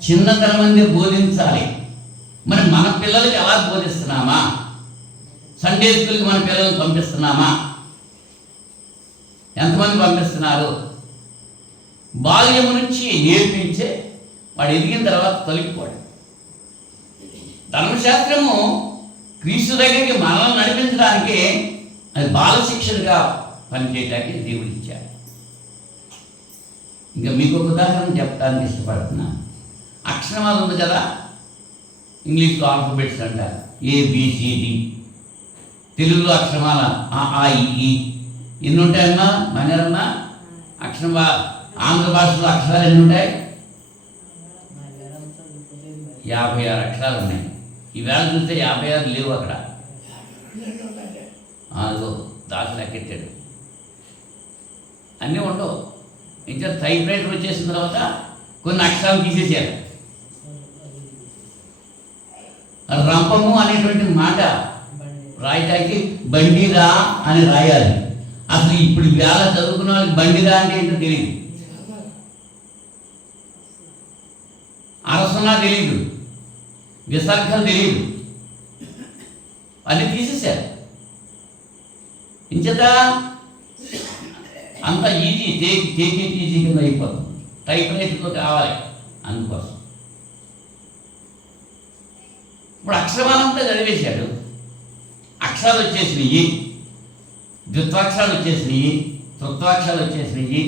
చిన్నతనం మంది బోధించాలి. మరి మన పిల్లలకి ఎలా బోధిస్తున్నామా? సండే స్కూల్కి మన పిల్లల్ని పంపిస్తున్నామా? ఎంతమంది పంపిస్తున్నారు? బాల్యము నుంచి నేర్పించే వాడు ఎదిగిన తర్వాత తొలగిపోడు. ధర్మశాస్త్రము క్రీస్తు దగ్గరికి మనల్ని నడిపించడానికి అది బాల శిక్షణగా పనిచేయడానికి దేవుడు ఇచ్చాడు. ఇంకా మీకు ఒక ఉదాహరణ చెప్పడానికి ఇష్టపడుతున్నాను. అక్షరమాల ఉంది కదా, ఇంగ్లీష్లో ఆల్ఫాబెట్స్ అంటారు, ABCD. తెలుగులో అక్షరమాల ఆ ఈ ఎన్ని ఉంటాయమ్మా మనరమ్మా? ఆంధ్ర భాషలో అక్షరాలు ఎన్ని ఉంటాయి? 56 అక్షరాలు ఉన్నాయి. ఈవేళ చూస్తే 56 లేవు అక్కడ. అదిగో దాసులు ఎక్కెట్టాడు. అన్నీ ఉండవు. ఇంకా టైప్ రైటర్ వచ్చేసిన తర్వాత కొన్ని అక్షరాలు తీసేసారు. రంపము అనేటువంటి మాట రాయటానికి బండిరా అని రాయాలి. అసలు ఇప్పుడు వేళ చదువుకున్న వాళ్ళకి బండిరా అంటే ఏంటో తెలియదు, అరసన తెలియదు, విసర్గం తెలియదు, అన్నీ తీసేశారు. ఇంచేత అంత ఈజీ టేక్ ఇట్ ఈజీ కింద అయిపోతుంది. టైప్ రైటర్లో కావాలి. అందుకోసం ఇప్పుడు అక్షరమాలంతా చదివేశాడు. అక్షరాలు వచ్చేసినాయి, ద్విత్వాక్షరాలు వచ్చేసినాయి, తృత్వాక్షరాలు వచ్చేసినాయి,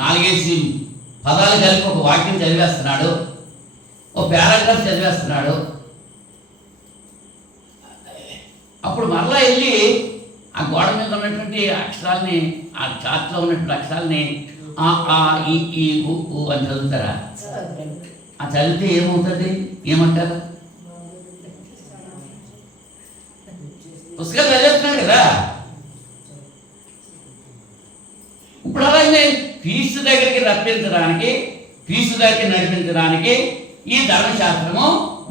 4-5 పదాలు కలిపి ఒక వాక్యం చదివేస్తున్నాడు, ఒక పారాగ్రాఫ్ చదివేస్తున్నాడు. అప్పుడు మరలా వెళ్ళి ఆ గోడ మీద ఉన్నటువంటి అక్షరాలని, ఆ చార్ట్లో ఉన్నటువంటి అక్షరాలని ఆ ఈ ఊ అని చదువుతారా? ఆ చదివితే ఏమవుతుంది? ఏమంటారు? పుస్తకాలు చదివేస్తున్నాడు కదా. ఇప్పుడు అలాగే క్రీస్తు దగ్గరికి రప్పించడానికి, క్రీస్తు దగ్గరికి నడిపించడానికి ఈ ధర్మశాస్త్రము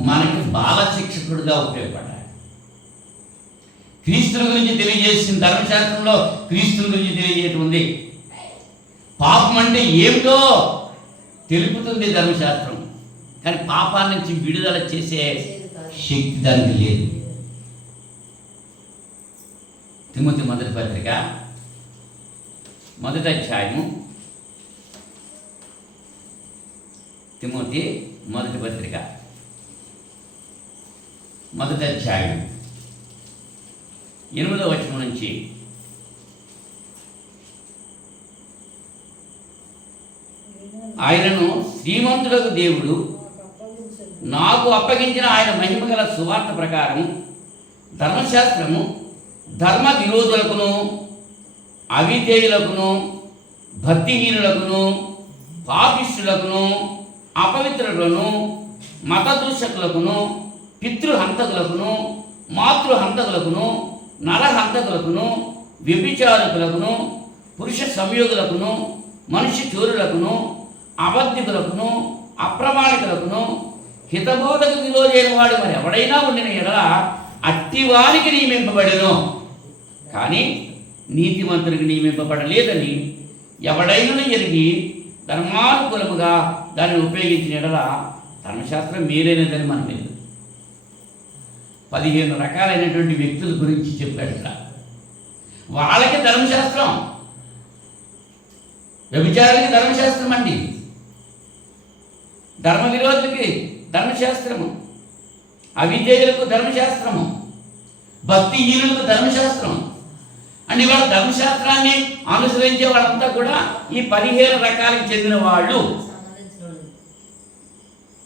మనకి బాల శిక్షకుడిగా ఉపయోగపడాలి. క్రీస్తుల గురించి తెలియజేసిన ధర్మశాస్త్రంలో క్రీస్తుల గురించి తెలియజేయటం ఉంది. పాపం అంటే ఏమిటో తెలుపుతుంది ధర్మశాస్త్రం, కానీ పాపాన్ని నుంచి విడుదల చేసే శక్తి దానికి లేదు. తిమోతి మొదటి పత్రిక 1వ అధ్యాయము, తిమోతి మొదటి పత్రిక మొదటి అధ్యాయం 8వ వచనం నుంచి ఆయనను శ్రీమంతుడకు దేవుడు నాకు అప్పగించిన ఆయన మహిమగల సువార్త ప్రకారం ధర్మశాస్త్రము ధర్మ విరోధులకును అవిధేయులకును భక్తిహీనులకును పాపిష్టులకును అపవిత్రులను మతదూషకులకును పితృహంతకులకును మాతృహంతకులకును నరహంతకులకును వ్యభిచారకులకును పురుష సంయోగులకును మనిషి చోరులకును అబద్ధికులకును అప్రమాణికులకును హితబోధకు విరోధైన వాడు మరి ఎవడైనా ఉండిన ఎడల అట్టివానికి నియమింపబడెను, కానీ నీతిమంతునికి నియమింపబడలేదని ఎవడైనా ఎరిగి ధర్మానుకూలముగా దానిని ఉపయోగించిన ఎడల ధర్మశాస్త్రం మేలైనదని మనం లేదు. 15 రకాలైనటువంటి వ్యక్తుల గురించి చెప్పాడు ఇక్కడ. వాళ్ళకి ధర్మశాస్త్రం, వ్యభిచారులకి ధర్మశాస్త్రం అండి, ధర్మ విరోధులకి ధర్మశాస్త్రము, అవిధేయులకు ధర్మశాస్త్రము, భక్తిహీనులకు ధర్మశాస్త్రం. అంటే వాళ్ళ ధర్మశాస్త్రాన్ని అనుసరించే వాళ్ళంతా కూడా ఈ 15 రకాలకు చెందిన వాళ్ళు.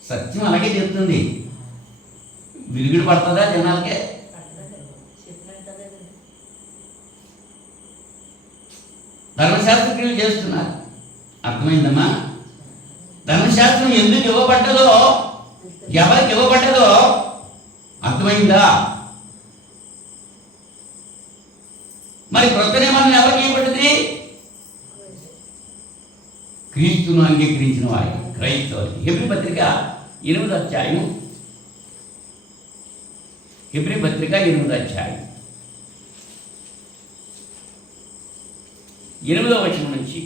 సత్యం అలాగే చెప్తుంది. విరుగుడు పడుతుందా జనాలకే? ధర్మశాస్త్ర క్రియలు చేస్తున్నారు. అర్థమైందమ్మా? ధర్మశాస్త్రం ఎందుకు ఇవ్వబడ్డదో, ఎవరికి ఇవ్వబడ్డదో అర్థమైందా? మరి క్రొత్త నిబంధన ఎవరికి ఇవ్వబడ్డది? క్రీస్తును అంగీకరించిన వారికి, క్రైస్తవులకి. హెబ్రీ పత్రిక 8వ అధ్యాయం, హెబ్రీ పత్రిక 8వ అధ్యాయం 8వ వచనం నుంచి,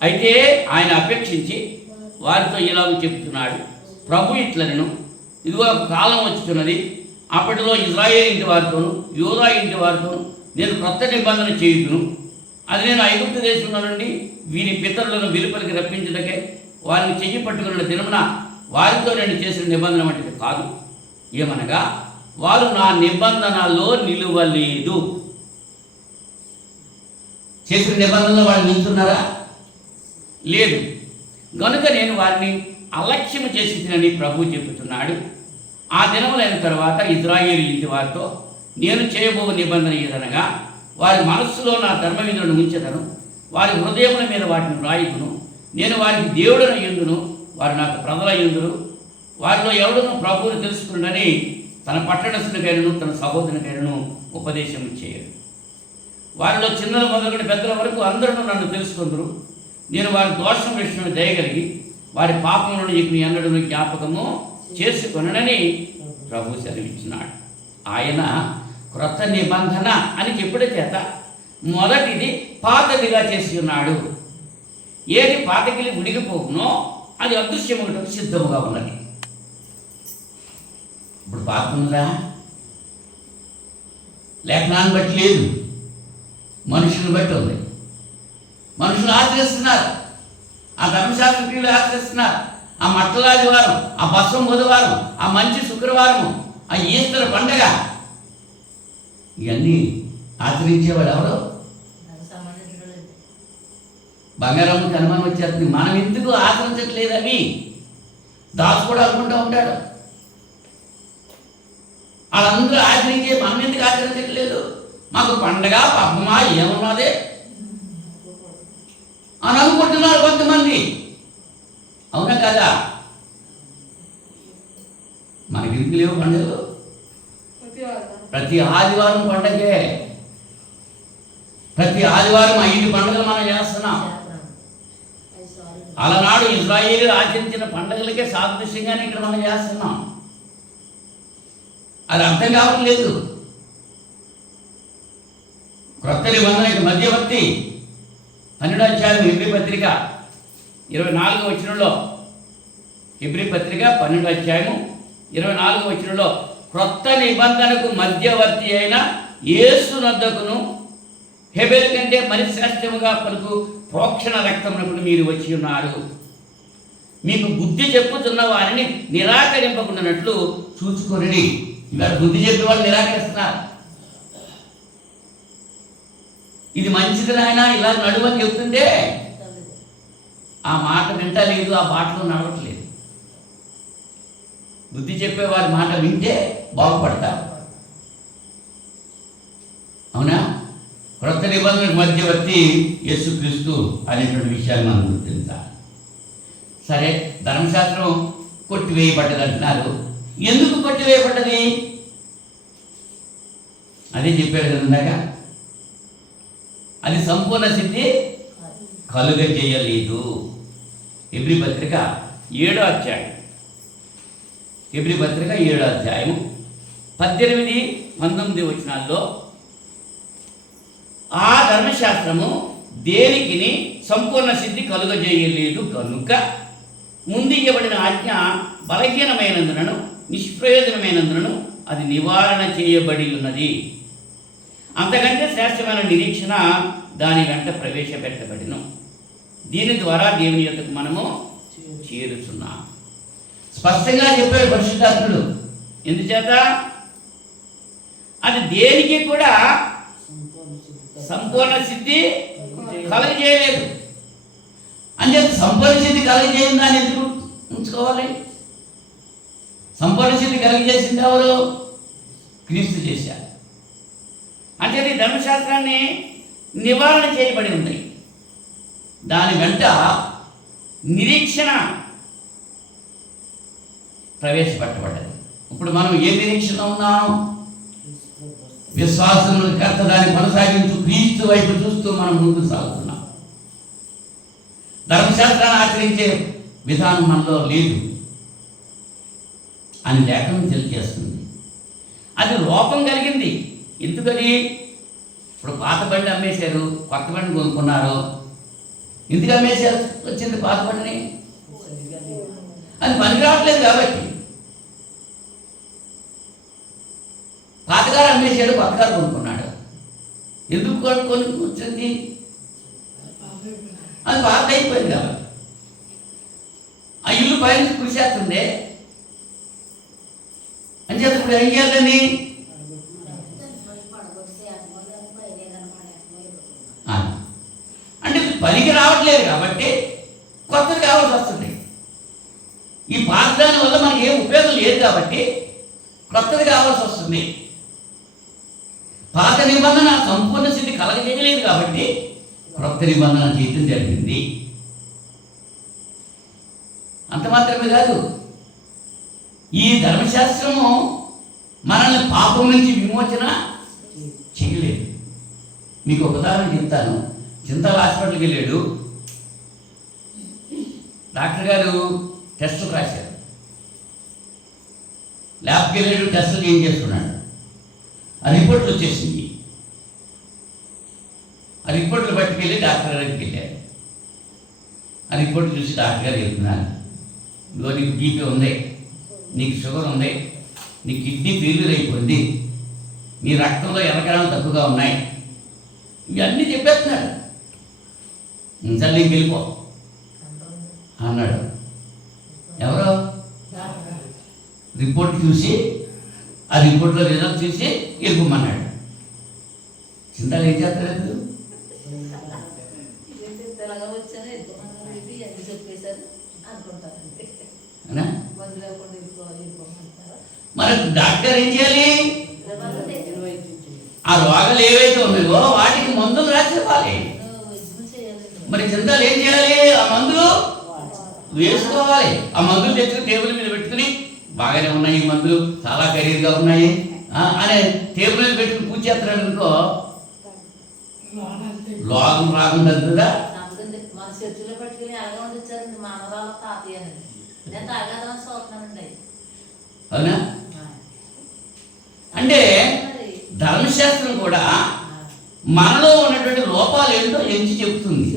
అయితే ఆయన అపేక్షించి వారితో ఇలాగ చెప్తున్నాడు, ప్రభు ఇట్లనెను, ఇదిగో కాలం వచ్చుతున్నది, అప్పటిలో ఇజ్రాయేల్ ఇంటి వారితోను యూదా ఇంటి వారితోను నేను క్రొత్త నిబంధన చేయుదును. అది నేను ఐగుప్తు దేశంలో నుండి వీరి పితరులను వెలుపలికి రప్పించుటకే వారిని చెయ్యి పట్టుకున్న దినమున వారితో నేను చేసిన నిబంధన వంటిది కాదు. ఏమనగా వారు నా నిబంధనలో నిలువలేదు. చేసిన నిబంధనలో వాళ్ళు నిలుస్తున్నారా? లేదు. కనుక నేను వారిని అలక్ష్యం చేసి తినని ప్రభువు చెబుతున్నాడు. ఆ దినములైన తర్వాత ఇజ్రాయేలు ఇంటి వారితో నేను చేయబో నిబంధన ఏదనగా, వారి మనస్సులో నా ధర్మ విధులను ఉంచెదను, వారి హృదయముల మీద వాటిని రాయుదును, నేను వారికి దేవుడను యందును, వారు నాకు ప్రజల యందును. వారిలో ఎవడను ప్రభువును తెలుసుకుండని తన పట్టణస్థునికైనను తన సహోదరునికైనను ఉపదేశం చేయడు. వారిలో చిన్నల మొదలుకొని పెద్దల వరకు అందరూ నన్ను తెలుసుకుందరు. నేను వారి దోషం విషయంలో దయగలిగి వారి పాపములను నీకు ఎన్నడూ జ్ఞాపకము చేసుకొనని ప్రభు సెలవిచ్చినాడు. ఆయన క్రొత్త నిబంధన అని చెప్పుడు చేత మొదటిది పాతదిగా చేసి ఉన్నాడు. ఏది పాతకిలి ఉడిగిపోవునో అది అదృశ్యములకు సిద్ధముగా ఉన్నది. ఇప్పుడు పాత ఉందా? లేఖనాన్ని బట్టి లేదు, మనుషులను బట్టి ఉంది. మనుషులు ఆచరిస్తున్నారు, ఆ ధర్మశాస్త్ర క్రియలు ఆచరిస్తున్నారు. ఆ మట్టలాదివారం, ఆ బస్వం బుధవారం, ఆ మంచి శుక్రవారము, ఆ ఈస్టర్ పండగ, ఇవన్నీ ఆచరించేవాడు ఎవరు? బంగారానికి అనుమానం వచ్చేస్తుంది. మనం ఎందుకు ఆచరించట్లేదు? అవి దాసు కూడా అనుకుంటూ ఉంటాడు. వాళ్ళందరూ ఆచరించే మనం ఎందుకు ఆచరించట్లేదు? మాకు పండగ పబ్బమా ఏమన్నదే అని అనుకుంటున్నారు కొంతమంది. అవునా కదా? మనకి ఎందుకు లేవు పండుగలు? ప్రతి ఆదివారం పండగే. ప్రతి ఆదివారం 5 పండుగలు మనం చేస్తున్నాం. అలనాడు ఇజ్రాయేలు ఆచరించిన పండుగలకే సాదృశ్యంగానే ఇక్కడ మనం చేస్తున్నాం. అది అర్థం కావట్లేదు. క్రొత్త నిబంధనకి మధ్యవర్తి 12వ అధ్యాయం హెబ్రీ పత్రిక 24వ వచనంలో, హెబ్రీ పత్రిక 12వ అధ్యాయము 24వ వచనంలో, క్రొత్త నిబంధనకు మధ్యవర్తి అయిన యేసు నొద్దకును హెబెల్ కంటే మరి శ్రేష్టముగా పలుకు ప్రోక్షణ రక్తమునకు మీరు వచ్చి ఉన్నారు. మీకు బుద్ధి చెప్పుతున్న వారిని నిరాకరింపకుండానట్లు చూచుకొనిడి. ఇవాళ బుద్ధి చెప్పే వాళ్ళు నిరాకరిస్తున్నారు. ఇది మంచిది నాయన, ఇలా నడువని చెప్తుంటే ఆ మాట వింటలేదు, ఆ బాటలో నడవట్లేదు. బుద్ధి చెప్పేవారి మాట వింటే బాగుపడతారు. అవునా? క్రొత్త నిబంధనకు మధ్యవర్తి యేసుక్రీస్తు అనేటువంటి విషయాన్ని మనం గుర్తించాలి. సరే, ధర్మశాస్త్రం కొట్టివేయబడ్డది అంటున్నారు. ఎందుకు కొట్టివేయబడ్డది? అదే చెప్పాడు కదాక, అది సంపూర్ణ సిద్ధి కలుగ చేయలేదు. ఎబ్రీ పత్రిక 7వ అధ్యాయం, ఎబ్రీ పత్రిక 7వ అధ్యాయం 18, 19 వచనాల్లో ఆ ధర్మశాస్త్రము దేనికిని సంపూర్ణ సిద్ధి కలుగజేయలేదు కనుక ముందు ఇవ్వబడిన ఆజ్ఞ బలహీనమైనందునను నిష్ప్రయోజనమైనందునను అది నివారణ చేయబడి ఉన్నది. అంతకంటే శ్రేష్టమైన నిరీక్షణ దాని వెంట ప్రవేశపెట్టబడిను. దీని ద్వారా దేవుని యొద్దకు మనము చేరుచున్నాం. స్పష్టంగా చెప్పాడు పరిశుద్ధాత్ముడు. ఎందుచేత? అది దేనికి కూడా సంపూర్ణ సిద్ధి కలగజేయలేదు. అంచేత సంపూర్ణ సిద్ధి కలగజేయని దాన్ని ఎందుకు ఉంచుకోవాలి? సంపూర్ణ సిద్ధి కలగజేసింది ఎవరు? క్రీస్తు చేశారు. అంటే ఈ ధర్మశాస్త్రాన్ని నివారణ చేయబడి ఉంది. దాని వెంట నిరీక్షణ ప్రవేశపెట్టబడ్డది. ఇప్పుడు మనం ఏ నిరీక్షణ ఉన్నాం? విశ్వాసమును కర్త దాన్ని కొనసాగించు క్రీస్తు వైపు చూస్తూ మనం ముందుకు సాగుతున్నాం. ధర్మశాస్త్రాన్ని ఆచరించే విధానం మనలో లేదు అని లేఖనం తెలియజేస్తుంది. అది లోపం కలిగింది. ఎందుకని? ఇప్పుడు పాత బండి అమ్మేశారు, కొత్త బండి కొనుక్కున్నారు. ఎందుకు అమ్మేశారు వచ్చింది పాత బండిని? అది పనికి రావట్లేదు కాబట్టి. పాతగారు అమ్మేశాడు, కొత్తగారు కొనుక్కున్నాడు. ఎందుకు కొనుక్కొని వచ్చింది? అది పాత అయిపోయింది కాబట్టి. ఆ ఇల్లు పైన కురిసేస్తుంది అని చెప్పి ఇప్పుడు ఏం చేయాలని? అంటే పనికి రావట్లేదు కాబట్టి కొత్తది కావాల్సి వస్తుంది. ఈ పాతదాని వల్ల మనకి ఏం ఉపయోగం లేదు కాబట్టి కొత్తది కావాల్సి వస్తుంది. పాత నిబంధన సంపూర్ణ స్థితి కలగజేయలేదు కాబట్టి క్రొత్త నిబంధన చేయటం జరిగింది. అంత మాత్రమే కాదు, ఈ ధర్మశాస్త్రము మనల్ని పాపం నుంచి విమోచన చేయలేదు. మీకు ఒక ఉదాహరణ చెప్తాను. చింతల హాస్పిటల్కి వెళ్ళాడు. డాక్టర్ గారు టెస్టులు రాశారు. ల్యాబ్కి వెళ్ళాడు, టెస్టులు ఏం చేసుకున్నాడు. ఆ రిపోర్ట్లు వచ్చేసింది. ఆ రిపోర్ట్లు పట్టుకెళ్ళి డాక్టర్ గారికి వెళ్ళారు. ఆ రిపోర్ట్ చూసి డాక్టర్ గారు చెప్తున్నారు, ఇదిగో నీకు బీపీ ఉంది, నీకు షుగర్ ఉంది, నీ కిడ్నీ ఫెయిల్యూర్ అయిపోయింది, నీ రక్తంలో ఎర్రకణాలు తక్కువగా ఉన్నాయి, ఇవన్నీ చెప్పేస్తున్నాడు. సరే నీకు వెళ్ళిపో అన్నాడు. ఎవరో రిపోర్ట్ చూసి ఆ రిపోర్ట్లో రిజల్ట్ చూసి వెళ్ళిపోమన్నాడు. చింతలు ఏం చేస్తారు? మరి డాక్టర్ ఏం చేయాలి? ఆ రోగాలు ఏవైతే ఉన్నాయో వాటికి మందులు రాసి ఇవ్వాలి. మరి చింతలు ఏం చేయాలి? ఆ మందులు వేసుకోవాలి. ఆ మందులు తెచ్చుకుని టేబుల్ మీద పెట్టుకుని బాగానే ఉన్నాయి ఈ మందులు, చాలా ఖరీదుగా ఉన్నాయి అనే టేబుల్ మీద పెట్టుకుని పూజ చేస్తున్నాడు అనుకో, లోగం రాకుండా కదా. అవునా? అంటే ధర్మశాస్త్రం కూడా మనలో ఉన్నటువంటి లోపాలు ఏంటో ఎంచి చెబుతుంది.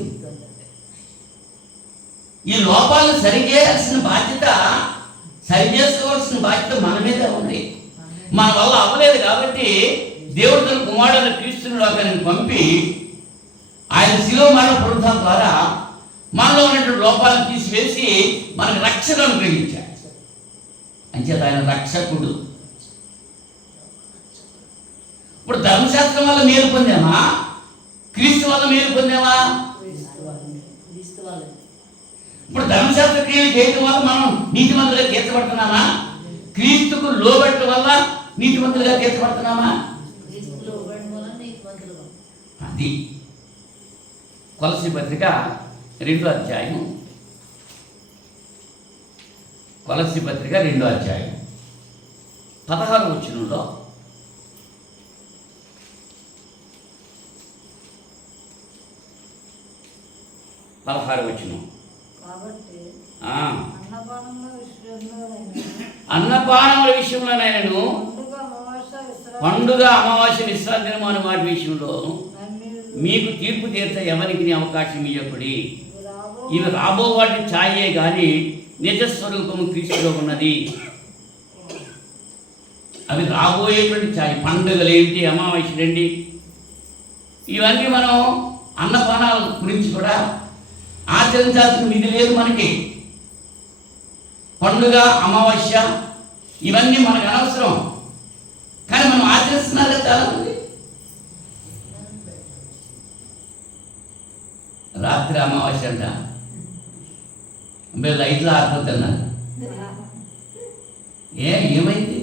ఈ లోపాలను సరిచేయాల్సిన బాధ్యత, సరిచేసుకోవాల్సిన బాధ్యత మన మీదే ఉంది. మన వల్ల అవ్వలేదు కాబట్టి దేవుడు తన కుమారుడు క్రీస్తుని లోకానికి పంపి ఆయన శిలువ మరణ పునరుద్ధానం ద్వారా మనలో ఉన్నటువంటి లోపాలను తీసివేసి మనకు రక్షణ అనుగ్రహించాడు. అంచేత ఆయన రక్షకుడు. ఇప్పుడు ధర్మశాస్త్రం వల్ల మేలు పొందామా, క్రీస్తు వల్ల మేలు పొందామా? ఇప్పుడు ధర్మశాస్త్ర క్రియలు చేయడం వల్ల మనం నీతిమంతులుగా తీర్చబడుతున్నామా? క్రీస్తుకు లోబెట్టడం వల్ల నీతిమంతులుగా తీర్చబడుతున్నామా? అది కొలస్సీ పత్రిక 2వ అధ్యాయం. కొలస్సీ పత్రిక 2వ అధ్యాయం 16వ వచనంలో అన్నపానముల విషయంలోనైనను పండుగ అమావాస్య విశ్రాంతి దినము అనే వాటి విషయంలో మీకు తీర్పు తీర్చ ఎవరికి అవకాశం ఇవ్వకుడి. ఇవి రాబో వాటి ఛాయే గాని నిజస్వరూపము క్రీస్తులో ఉన్నది. అవి రాబోయేటువంటి ఛాయ. పండుగలు ఏంటి, అమావాస్యలు ఏంటి, ఇవన్నీ మనం అన్నపానాల గురించి కూడా ఆచరించాల్సిన విధి లేదు మనకి. పండుగ అమావాస్య ఇవన్నీ మనకు అనవసరం, కానీ మనం ఆచరిస్తున్నారు చాలా మంది. రాత్రి అమావాస్య అంట, మీరు లైట్లు ఆరిపోతున్నారు. ఏమైంది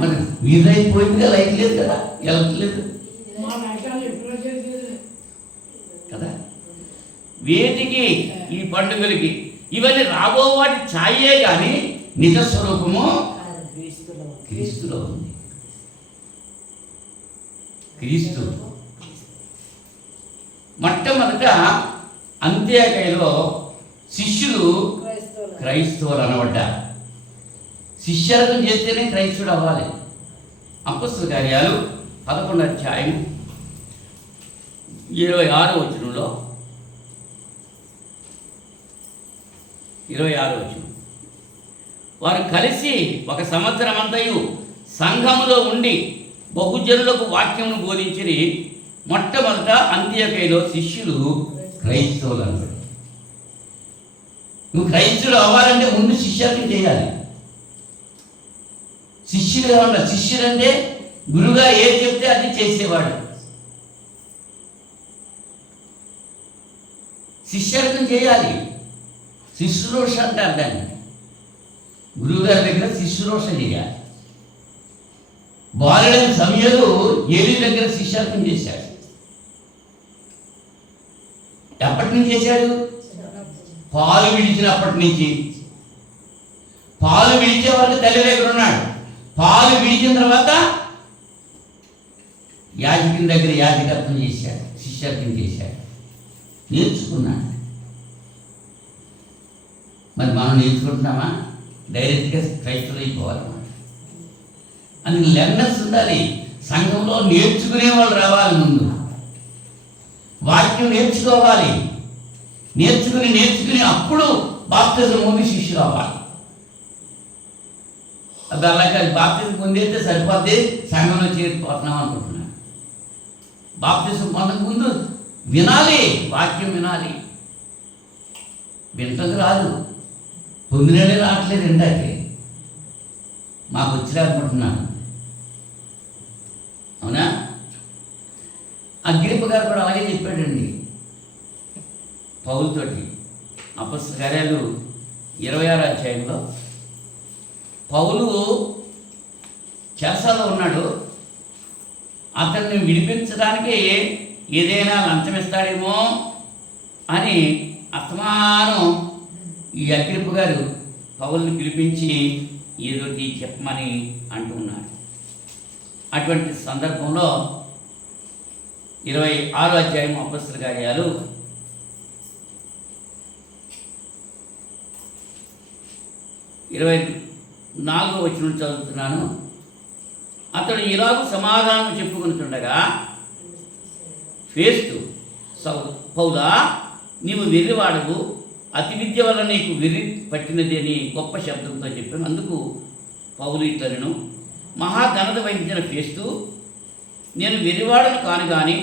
మరి వీరైపోయిందిగా, లైట్ లేదు కదా, వెళ్ళట్లేదు కదా. వేటికి? ఈ పండుగలకి. ఇవన్నీ రాబో వాటి ఛాయే కానీ నిజస్వరూపము క్రీస్తులో ఉంది. క్రీస్తు మొట్టమొదట అంత్యోకయలో శిష్యులు క్రైస్తవులు అనబడ్డారు. శిష్యర్గం చేస్తేనే క్రైస్తవుడు అవ్వాలి. అపొస్తలుల కార్యాలు 11వ అధ్యాయం 26వ వచనంలో 26వ వచనం, వారు కలిసి 1 సంవత్సరం అంతయు సంఘములో ఉండి బహుజనులకు వాక్యమును బోధించి మొట్టమొదట అంత్యోకయలో శిష్యులు క్రైస్తవులు అన్నాడు. నువ్వు క్రైస్తవులు అవ్వాలంటే ముందు శిష్యాన్ని చేయాలి. శిష్యులుగా ఉండాలి. శిష్యుడు అంటే గురువుగా ఏది చెప్తే అది చేసేవాడు. శిష్యర్గం చేయాలి. శుశ్రూష అంటారు దాన్ని. గురువుగారి దగ్గర శుశ్రూష చేయాలి. బాలుడైన సమయంలో ఏలీ దగ్గర శిష్యార్గం చేశాడు. ఎప్పటి నుంచి చేశాడు? పాలు విడిచినప్పటి నుంచి. పాలు విడిచే వాళ్ళకి తల్లి దగ్గర ఉన్నాడు. పాలు విడిచిన తర్వాత యాజకుని దగ్గర యాజకత్వం చేశాడు, శిష్యత్వం చేశాడు, నేర్చుకున్నాడు. మరి మనం నేర్చుకుంటున్నామా? డైరెక్ట్గా క్రైస్తవులు అయిపోవాలన్నమాట. అందుకు లెర్నర్స్ ఉండాలి. సంఘంలో నేర్చుకునే వాళ్ళు రావాలి. ముందు వాక్యం నేర్చుకోవాలి. నేర్చుకుని అప్పుడు బాప్తిజం ముందు శిష్యులు అవ్వాలి. అది అలాగే బాప్తిజం పొందైతే సరిపోతే సంఘంలో చేరిపోతున్నాం అనుకుంటున్నాను. బాప్తిజం పొందక ముందు వినాలి, వాక్యం వినాలి. వింటది రాదు, పొందినడే రావట్లేదు. ఇందాకే మాకు వచ్చిరానుకుంటున్నాను. అవునా? అగ్రిప్ప గారు కూడా అలాగే చెప్పాడండి పౌలుతోటి. అపొస్తలుల కార్యాలు 26వ అధ్యాయంలో పౌలు చెరసాలలో ఉన్నాడు. అతన్ని విడిపించడానికి ఏదైనా లంచం ఇస్తాడేమో అని అస్తమానం ఈ అగ్రిప్ప గారు పౌలుని పిలిపించి ఏదోటి చెప్పమని అంటున్నాడు. అటువంటి సందర్భంలో 26వ అధ్యాయం అపొస్తలుల కార్యాలు 24వ వచనం చదువుతున్నాను. అతడు ఇలాగూ సమాధానం చెప్పుకుంటుండగా ఫేస్తు, పౌలా, నీవు వెర్రివాడవు, అతి విద్య వల్ల నీకు వెర్రి పట్టినది అని గొప్ప శబ్దంతో చెప్పాను. అందుకు పౌలు ఇట్లనెను, మహాఘనత వహించిన ఫేస్తు, నేను వెరివాడను కాను కానీ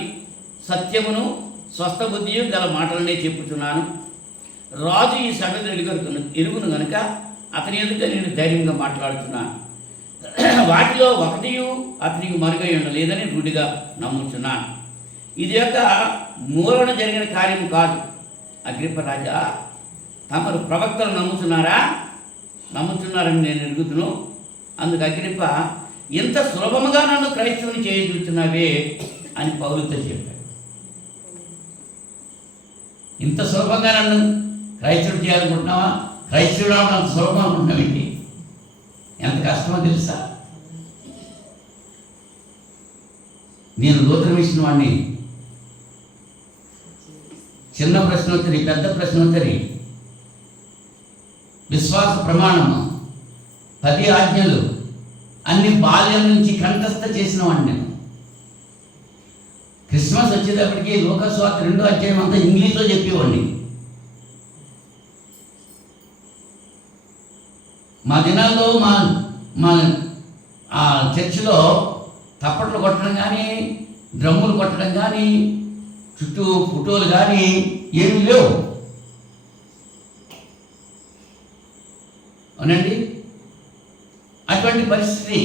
సత్యమును స్వస్థ బుద్ధియు గల మాటలనే చెప్పుచున్నాను. రాజు ఈ సంగతి ఎరుగును గనుక అతని ఎదుట నేను ధైర్యంగా మాట్లాడుతున్నాను. వాటిలో ఒకటియు అతనికి మరుగై ఉండలేదని రూఢిగా నమ్ముచున్నాను. ఇది యొక్క మూలన జరిగిన కార్యము కాదు. అగ్రిప్ప రాజా, తమరు ప్రవక్తలు నమ్ముచున్నారని నేను ఎరుగుతును. అందుకు అగ్రిప్ప, ఇంత సులభముగా నన్ను క్రైస్తవుని చేయజూచున్నావే అని పౌలుతో చెప్పాడు. ఇంత సులభంగా నన్ను క్రైస్తవుడు చేయాలనుకుంటున్నావా? క్రైస్తవుడు అవడం అంత సులభం అనుకుంటున్నావేంటి? ఎంత కష్టమో తెలుసా? నేను లూథరన్ మిషన్ వాడిని. చిన్న ప్రశ్నోత్తరి, పెద్ద ప్రశ్నోత్తరి, విశ్వాస ప్రమాణము, 10 ఆజ్ఞలు అన్ని బాల్యం నుంచి కంఠస్థ చేసిన వాడిని నేను. క్రిస్మస్ వచ్చేటప్పటికి లోకస్వార్త 2వ అధ్యాయం అంతా ఇంగ్లీష్లో చెప్పేవాడిని. మా దినాల్లో మా ఆ చర్చిలో తప్పట్లు కొట్టడం కానీ, డ్రమ్ములు కొట్టడం కానీ, చుట్టూ ఫోటోలు కానీ ఏమీ లేవు. అవునండి, అటువంటి పరిస్థితి.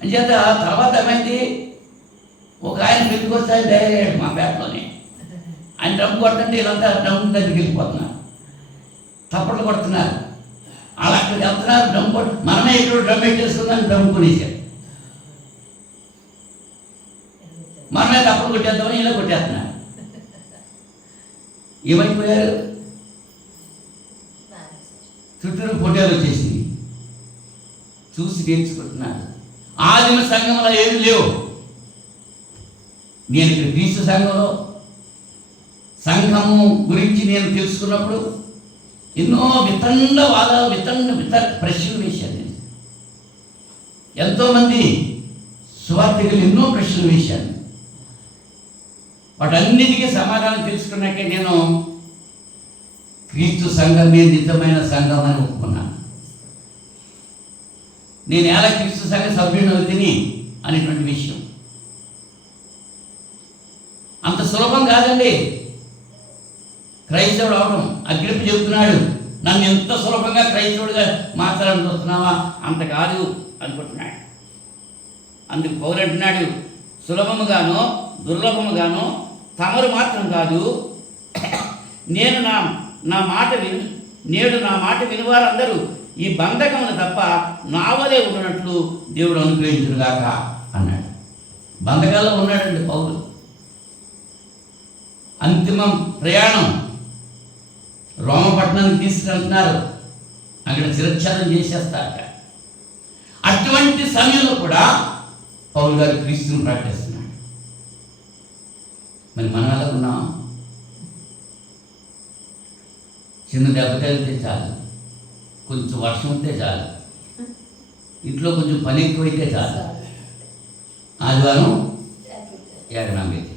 అంచేత తర్వాత ఏమైంది, ఒక ఆయన పెట్టుకొస్తే ఆయన ధైర్యాడు మా పేటలోనే. ఆయన డ్రమ్ కొట్టంటే వీళ్ళంతా డ్రమ్ దగ్గరికి వెళ్ళిపోతున్నారు, తప్పట్లు కొడుతున్నారు. అలా అక్కడికి వెళ్తున్నారు, డ్రమ్ కొట్టు, మనమే ఎక్కడ డ్రమ్ పెట్టేసుకుందాం, డ్రమ్ కొనేసారు. మనమే తప్పలు కొట్టేద్దామని ఇలా కొట్టేస్తున్నారు. ఏమైపోయారు? చుట్టూరు ఫోటోలు వచ్చేసింది. చూసి నేర్చుకుంటున్నారు. ఆదిమ సంఘంలో ఏమి లేవు. నేను ఇక్కడ క్రీస్తు సంఘము గురించి నేను తెలుసుకున్నప్పుడు ఎన్నో వితండ వాదాలు, వితండ ప్రశ్నలు వేశాను నేను. ఎంతోమంది సువార్థికులు ఎన్నో ప్రశ్నలు వేశాను. వాటన్నిటికీ సమాధానం తెలుసుకున్నాకే నేను క్రీస్తు సంఘమే నిజమైన సంఘం అని ఒప్పుకున్నాను. నేను ఎలా క్రీస్తు సంఘ సభ్యుడు అవుతుంది అనేటువంటి విషయం అంత సులభం కాదండి క్రైస్తవుడు అవడం. అగ్రిప్ప చెబుతున్నాడు, నన్ను ఎంత సులభంగా క్రైస్తవుడిగా మాట్లాడాలని చూస్తున్నావా? అంత కాదు అనుకుంటున్నాడు. అందుకు పౌలు అంటున్నాడు, సులభముగానో దుర్లభముగానో తమరు మాత్రం కాదు, నేను నా మాట నేడు నా మాట వినివారందరూ ఈ బంధకమును తప్ప నావలే ఉన్నట్లు దేవుడు అనుగ్రహించుగాక అన్నాడు. బంధకాల్లో ఉన్నాడండి పౌలు. అంతిమం ప్రయాణం రోమపట్నానికి తీసుకెళ్తున్నారు. అక్కడ శిరచ్ఛేదం చేసేస్తారు. అటువంటి సమయంలో కూడా పౌలు గారు క్రీస్తుని ప్రకటిస్తున్నాడు. మరి మనం ఎలా ఉన్నాం? చిన్న దెబ్బ తగిలితే చాలు, కొంచెం వర్షం వస్తే చాలు, ఇంట్లో కొంచెం పని ఎక్కువైతే చాలు, ఆదివారం ఏకనాం పెట్టి,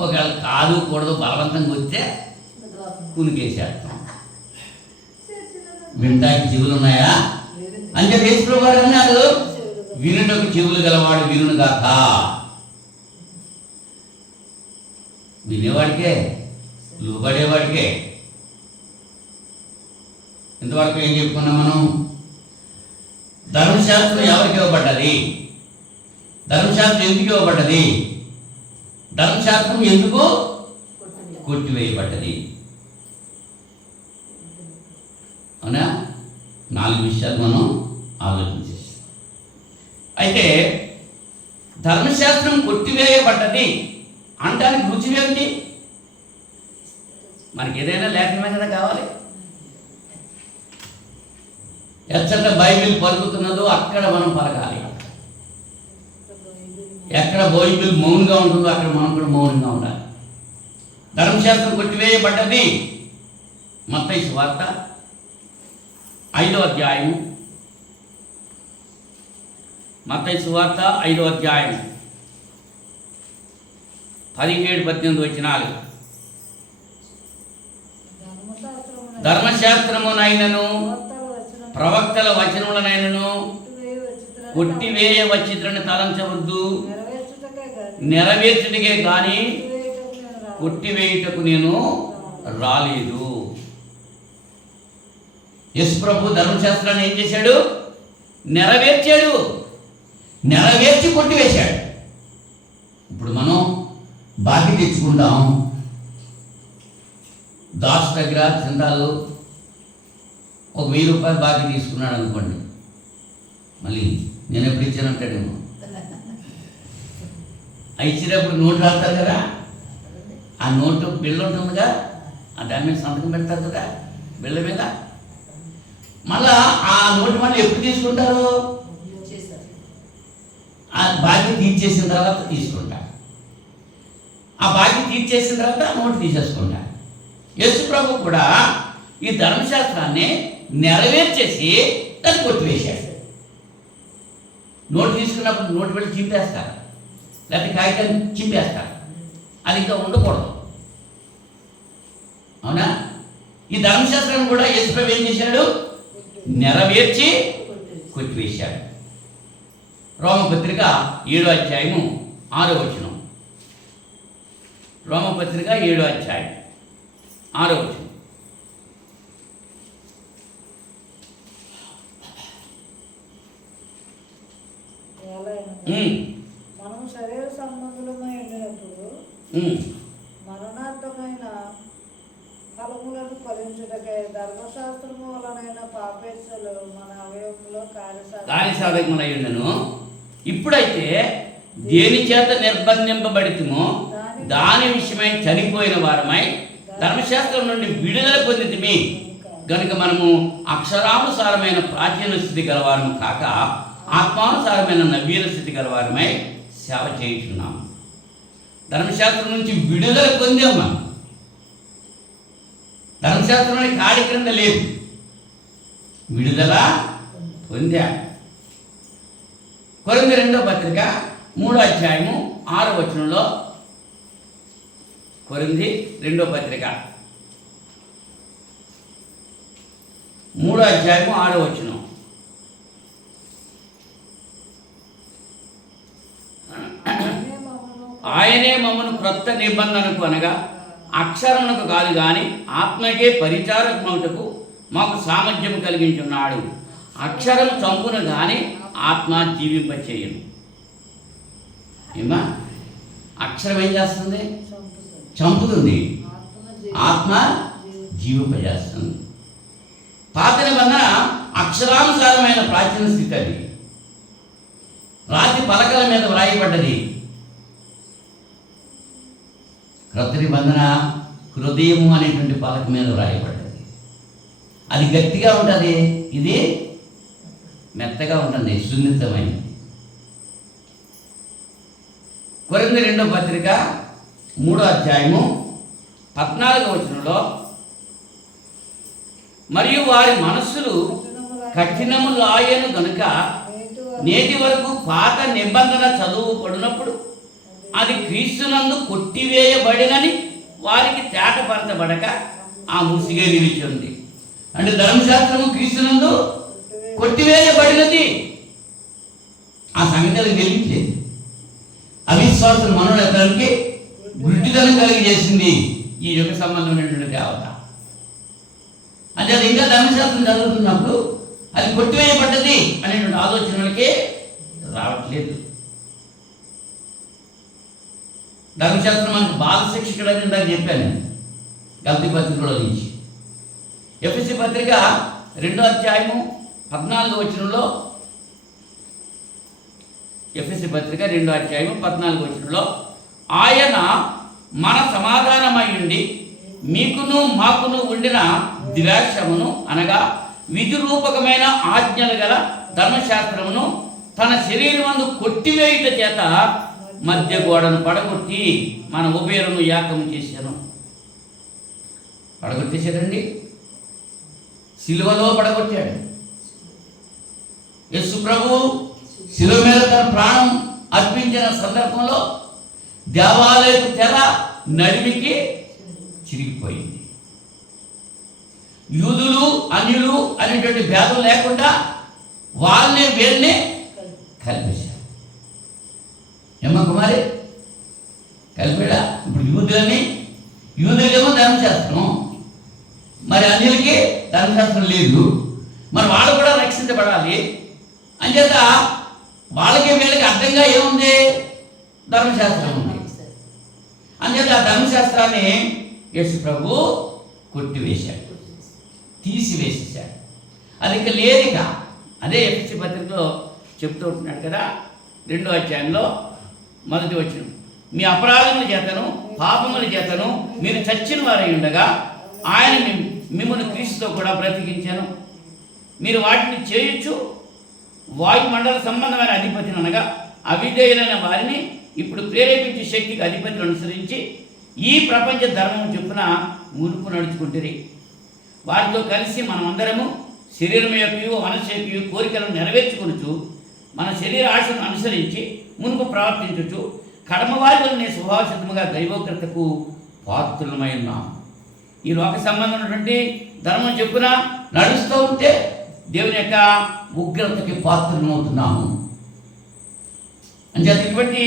ఒకవేళ కాదు కూడదు బలవంతంగా వస్తే కునికేసేస్తాం. వినటానికి చెవులు ఉన్నాయా అని చెప్పి యేసు వారు అన్నారు, వినుటకు చెవులు గలవాడు వినుగాక. వినేవాడికే, లోబడేవాడికే. ఇంతవరకు ఏం చెప్పుకున్నాం మనం? ధర్మశాస్త్రం ఎవరికి ఇవ్వబడ్డది? ధర్మశాస్త్రం ఎందుకు ఇవ్వబడ్డది? ధర్మశాస్త్రం ఎందుకు కొట్టివేయబడ్డది? అవునా? 4 విషయాలు మనం ఆలోచన చేస్తాం. అయితే ధర్మశాస్త్రం కొట్టివేయబడ్డది అంటానికి రుచి ఏమిటి? మనకి ఏదైనా లేఖనమే కదా కావాలి. ఎచ్చట బైబిల్ పలుకుతున్నదో అక్కడ మనం పలకాలి. ఎక్కడ బైబిల్ మౌనంగా ఉంటుందో అక్కడ మనం కూడా మౌనంగా ఉండాలి. ధర్మశాస్త్రం కొట్టివేయబడ్డది. మత్తయి సువార్త 5వ అధ్యాయం, మత్తయి సువార్త 5వ అధ్యాయం 17-18 వచనాలు. ధర్మశాస్త్రమునైనను ప్రవక్తల వచనములనైనను కొట్టివేయ వచ్చిత్రని తలంచవద్దు, నెరవేర్చుటకే కానీ కొట్టివేయుటకు నేను రాలేదు. యేసు ప్రభు ధర్మశాస్త్రాన్ని ఏం చేశాడు? నెరవేర్చాడు, నెరవేర్చి కొట్టివేశాడు. ఇప్పుడు మనం బాకీ తెచ్చుకుంటాం. దాసు దగ్గర చందాలు ఒక 1000 రూపాయలు బాకీ తీసుకున్నాడు అనుకోండి, మళ్ళీ నేను ఎప్పుడు ఇచ్చానంటాడేమో. ఇచ్చినప్పుడు నోటు రాస్తారు కదా, ఆ నోటు బిల్లు ఉంటుందిగా, దాని మీద సంతకం పెడతారు కదా బిళ్ళ మీద. మళ్ళా ఆ నోటు మళ్ళీ ఎప్పుడు తీసుకుంటారు? ఆ బాకీ తీర్చేసిన తర్వాత తీసుకుంటా. ఆ బాకీ తీర్చేసిన తర్వాత ఆ నోటు తీసేసుకుంటా. యేసు ప్రభు కూడా ఈ ధర్మశాస్త్రాన్ని నెరవేర్చేసి దాన్ని కొట్టివేశాడు. నోటు తీసుకున్నప్పుడు నోటు పెట్టి చింపేస్తారు, లేకపోతే కాగితాన్ని చింపేస్తారు. అది ఇంకా ఉండకూడదు. అవునా? ఈ ధర్మశాస్త్రాన్ని కూడా యేసు ప్రభు ఏం చేశాడు? నెరవేర్చి కొట్టివేశాడు. రోమపత్రిక 7వ అధ్యాయము 6వ వచనం. రోమపత్రిక 7వ అధ్యాయం 6వ వచనం. మనము శరీర సంబంధులమై ఉండినప్పుడు మరణార్థమైన ఫలములను ఫలించుటకై ధర్మశాస్త్రము వలనైన పాపేచ్ఛలు మన అవయవంలో కార్యసాధకములై ఉండెను. ఇప్పుడైతే దేని చేత నిర్బంధింపబడితిమో దాని విషయమై చనిపోయిన వారమై ధర్మశాస్త్రం నుండి విడుదల పొందితిమి గనుక మనము అక్షరానుసారమైన ప్రాచీన స్థితి గలవారము కాక ఆత్మానుసారమైన నవీన స్థితి గలవారమై సేవ చేయుచున్నాము. ధర్మశాస్త్రం నుంచి విడుదల పొందాం మనం. ధర్మశాస్త్రం కాడి క్రింద లేదు, విడుదల పొందా. కొరింథీ 2వ పత్రిక 3వ అధ్యాయము 6వ వచనంలో, కొరింథీ 2వ పత్రిక 3వ అధ్యాయము 6వ వచనం. ఆయనే మమ్మను క్రొత్త నిబంధనకు అనగా అక్షరమునకు కాదు కానీ ఆత్మకే పరిచారకమవుటకు మాకు సామర్థ్యం కలిగించున్నాడు. అక్షరం చంపును కానీ ఆత్మ జీవింపచేయను. ఏమా? అక్షరం ఏం చేస్తుంది? చంపుతుంది, ఆత్మ జీవింపజేస్తుంది. పాత నిబంధన అక్షరానుసారమైన ప్రాచీన స్థితి. అది రాతి పలకల మీద వ్రాయబడ్డది. క్రొత్త నిబంధన హృదయము అనేటువంటి పలక మీద వ్రాయబడ్డది. అది గట్టిగా ఉంటుంది, ఇది మెత్తగా ఉంటుంది, సున్నితమైనది. కొరింథీ 2వ పత్రిక 3వ అధ్యాయము 14వ వచనంలో, మరియు వారి మనస్సులు కఠినములాయను గనుక నేటి వరకు పాత నిబంధన చదువు పడినప్పుడు అది క్రీస్తునందు కొట్టివేయబడినని వారికి తేటపరచబడక ఆ ముసిగే నిలిచింది. అంటే ధర్మశాస్త్రము క్రీస్తునందు కొట్టివేయబడినది. ఆ సంగతి తెలియట్లేదు. అవిశ్వాసం మనోనేతానికి గుడ్డితనం కలిగి చేసింది ఈ యుగ సంబంధమైనటువంటి దేవత. అంటే అది ఇంకా ధర్మశాస్త్రం చదువుతున్నప్పుడు అది కొట్టివేయబడ్డది అనేటువంటి ఆలోచనలకి రావట్లేదు. ధర్మశాస్త్రం మనకు బాల శిక్షకుడు అని ఇందాక చెప్పాను గల్తీ పత్రికలో నుంచి. ఎఫెసీ పత్రిక 2వ అధ్యాయము 14వ వచనంలో, ఎఫెసీ పత్రిక 2వ అధ్యాయము 14వ వచనంలో, ఆయన మన సమాధానమై ఉండి మీకును మాకును ఉండిన ద్వేషమును అనగా విధి రూపకమైన ఆజ్ఞలు గల ధర్మశాస్త్రమును తన శరీరమందు కొట్టివేయుట చేత మధ్య గోడను పడగొట్టి మన ఉభయలను ఏకము చేశాను. పడగొట్టేశాడండి, సిలువలో పడగొట్టాడు. యేసు ప్రభు శిలువ మీద తన ప్రాణం అర్పించిన సందర్భంలో దేవాలయపు తెర నడిమికి చిరిగిపోయింది. యూదులు అన్యులు అనేటువంటి భేదం లేకుండా వాళ్ళనే వీళ్ళనే కలిపేశారు. ఏమ్మ కుమారి, కలిపాడా? ఇప్పుడు యూదులకేమో ధర్మశాస్త్రం, మరి అన్యులకి ధర్మశాస్త్రం లేదు. మరి వాళ్ళు కూడా రక్షించబడాలి. అంచేత వాళ్ళకి వీళ్ళకి అర్థంగా ఏముంది? ధర్మశాస్త్రం ఉంది. అంచేత ఆ ధర్మశాస్త్రాన్ని యేసు ప్రభు కొట్టివేశాడు, తీసివేసేసాడు. అది ఇక లేదిక. అదే ఎఫ్ఎస్సి పత్రికలో చెప్తూ ఉంటున్నాడు కదా, 2వ అధ్యాయంలో 1వ వచనం, మీ అపరాధముల చేతను పాపముల చేతను మీరు చచ్చిన వారై ఉండగా ఆయన మిమ్మల్ని క్రీస్తుతో కూడా బ్రతికించాను. మీరు వాటిని చేయొచ్చు. వాయుమండల సంబంధమైన అధిపతిని అనగా అవిధేయులైన వారిని ఇప్పుడు ప్రేరేపించే శక్తికి అధిపతిని అనుసరించి ఈ ప్రపంచ ధర్మం చొప్పున మునుపు నడుచుకుంటుంది. వారితో కలిసి మనమందరము శరీరం యొక్క మనసు యొక్క కోరికలను నెరవేర్చుకొనుచు మన శరీర ఆశను అనుసరించి మునుపు ప్రవర్తించవచ్చు. కడమవారి వలనే స్వభావసిద్ధముగా దైవోగ్రతకు పాత్రులమై ఉన్నాం. ఈ లోక సంబంధమైనటువంటి ధర్మం చెప్పున నడుస్తూ ఉంటే దేవుని యొక్క ఉగ్రతకి పాత్రమవుతున్నాము. అంచేత ఇటువంటి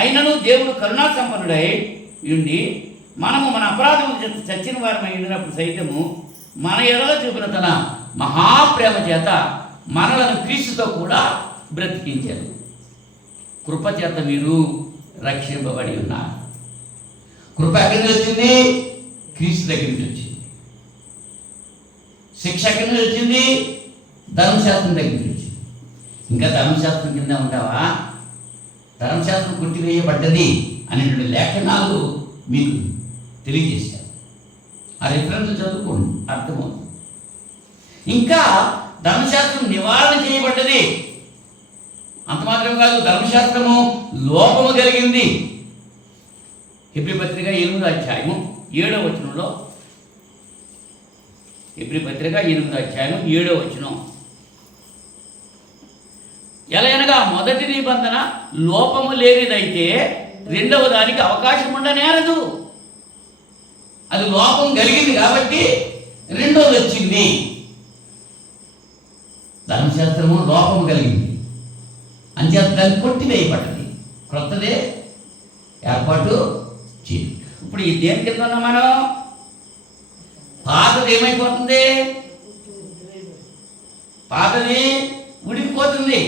అయినను దేవుడు కరుణా సంపన్నుడై ఉండి మనము మన అపరాధముల చేత చచ్చిన వారమై ఉండినప్పుడు సైతము మన ఎడల చూపిన తన మహాప్రేమ చేత మనలను క్రీస్తుతో కూడా బ్రతికించారు. కృప చేత మీరు రక్షింపబడి ఉన్నారు. కృప ఎక్కడి నుంచి వచ్చింది? క్రీస్తు దగ్గర నుంచి వచ్చింది. శిక్ష ఎక్కడి నుంచి వచ్చింది? ధర్మశాస్త్రం దగ్గర నుంచి వచ్చింది. ఇంకా ధర్మశాస్త్రం కింద ఉంటావా? ధర్మశాస్త్రం కొట్టివేయబడ్డది అనేటువంటి లేఖనాలు మీకు తెలియజేశారు. ఆ రిఫరెన్స్ చదువుకోండి, అర్థమవుతుంది. ఇంకా ధర్మశాస్త్రం నివారణ చేయబడ్డది. అంత మాత్రం కాదు, ధర్మశాస్త్రము లోపము కలిగింది. హెబ్రీ పత్రిక 8వ అధ్యాయము 7వ వచనంలో, హెబ్రీ పత్రిక 8వ అధ్యాయం 7వ వచనం, ఎలా అనగా మొదటి నిబంధన లోపము లేనిదైతే రెండవ దానికి అవకాశం ఉండనేరదు. అది లోపం కలిగింది కాబట్టి రెండవది వచ్చింది. ధర్మశాస్త్రము లోపము కలిగింది, అంచేత దాన్ని కొట్టివేయబడ్డది, క్రొత్తదే ఏర్పాటు చేయాలి. ఇప్పుడు ఈ దేని కింద ఉన్నాం మనం? పాతది ఏమైపోతుంది? పాతది ఉడికిపోతుంది.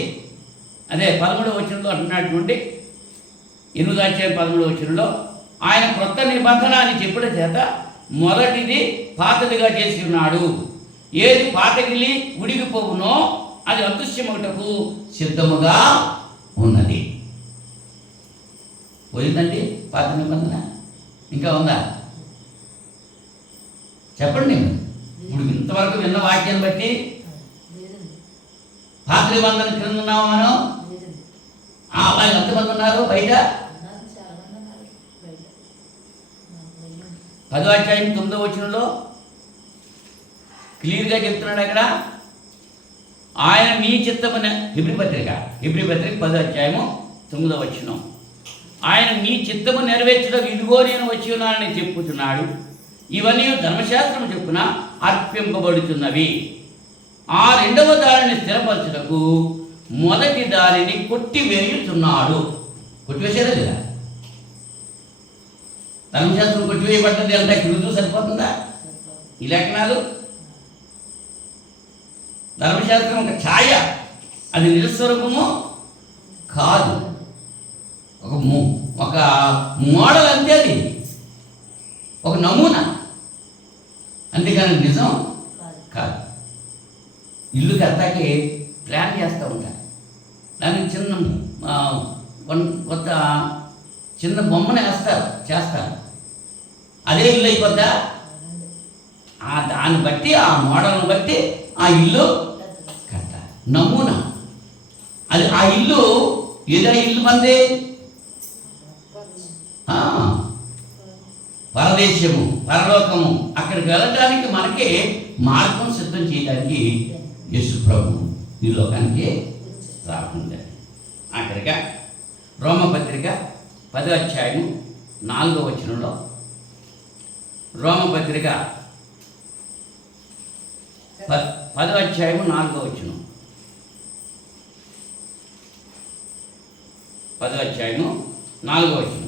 అదే 13వ వచనంలో అంటున్నటువంటి 8వ అధ్యాయం 13వ వచనంలో ఆయన క్రొత్త నిబంధన అని చెప్పుట చేత మొదటిది పాతదిగా చేసి ఉన్నాడు. ఏది పాతగిలి ఉడికిపోవునో అది అదృశ్యమగుటకు సిద్ధముగా ఉన్నది. పోయిందండి పాత నిబంధన? ఇంకా ఉందా? చెప్పండి. ఇప్పుడు ఇంతవరకు విన్న వాక్యాన్ని బట్టి పాత నిబంధన క్రింద ఉన్నాము మనం. వాళ్ళు ఎంతమంది ఉన్నారు బయట? 10వ అధ్యాయం 9వ వచనంలో క్లియర్గా చెప్తున్నాడు అక్కడ, ఆయన మీ చిత్తమున, హెబ్రీ పత్రిక 10వ అధ్యాయము 9వ వచనం, ఆయన మీ చిత్తము నెరవేర్చడం ఇదిగో నేను వచ్చి ఉన్నానని చెప్పుతున్నాడు. ఇవన్నీ ధర్మశాస్త్రం చెప్పున అర్పింపబడుతున్నవి. ఆ రెండవ దారిని స్థిరపరచుటకు మొదటి దారిని కొట్టివేయుచున్నాడు. కొట్టివేసారా లేదా? ధర్మశాస్త్రం కొట్టివేయబడ్డది అంటే రుజువు సరిపోతుందా? ఈ లేఖనాలు ధర్మశాస్త్రం ఒక ఛాయ, అది నిజస్వరూపము కాదు, ఒక మోడల్ అంతే, అది ఒక నమూనా, అంతేకాని నిజం కాదు. ఇల్లు కట్టాకి ప్లాన్ చేస్తూ ఉంటారు, దానికి కొత్త చిన్న బొమ్మను చేస్తారు, అదే ఇల్లు అయిపోద్దా? దాన్ని బట్టి, ఆ మోడల్ని బట్టి ఆ ఇల్లు కట్టాలి, నమూనా. అది ఆ ఇల్లు ఏదో ఇల్లు మంది పరదేశము, పరలోకము, అక్కడికి వెళ్ళడానికి మనకి మార్గం సిద్ధం చేయడానికి యేసు ప్రభు ఈ లోకానికి రాకుండా. అక్కడిగా రోమపత్రిక 10వ అధ్యాయము 4వ వచనంలో, రోమపత్రిక 10వ అధ్యాయము 4వ వచనం, 10వ అధ్యాయము 4వ వచనం,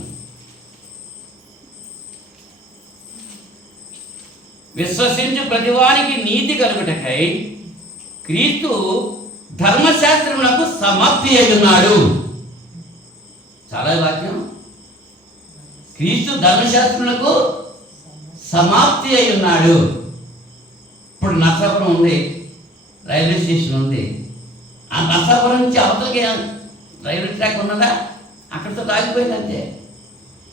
విశ్వసించు ప్రతివానికి నీతి కలుగుటకై క్రీస్తు ధర్మశాస్త్రమునకు సమాప్తి అయి ఉన్నాడు. చాలా వాక్యం. క్రీస్తు ధర్మశాస్త్రమునకు సమాప్తి అయి ఉన్నాడు. ఇప్పుడు నర్సాపురం ఉంది, రైల్వే స్టేషన్ ఉంది. ఆ నర్సాపురం నుంచి అవతలకి రైల్వే ట్రాక్ ఉన్నదా? అక్కడితో ఆగిపోయింది అంతే.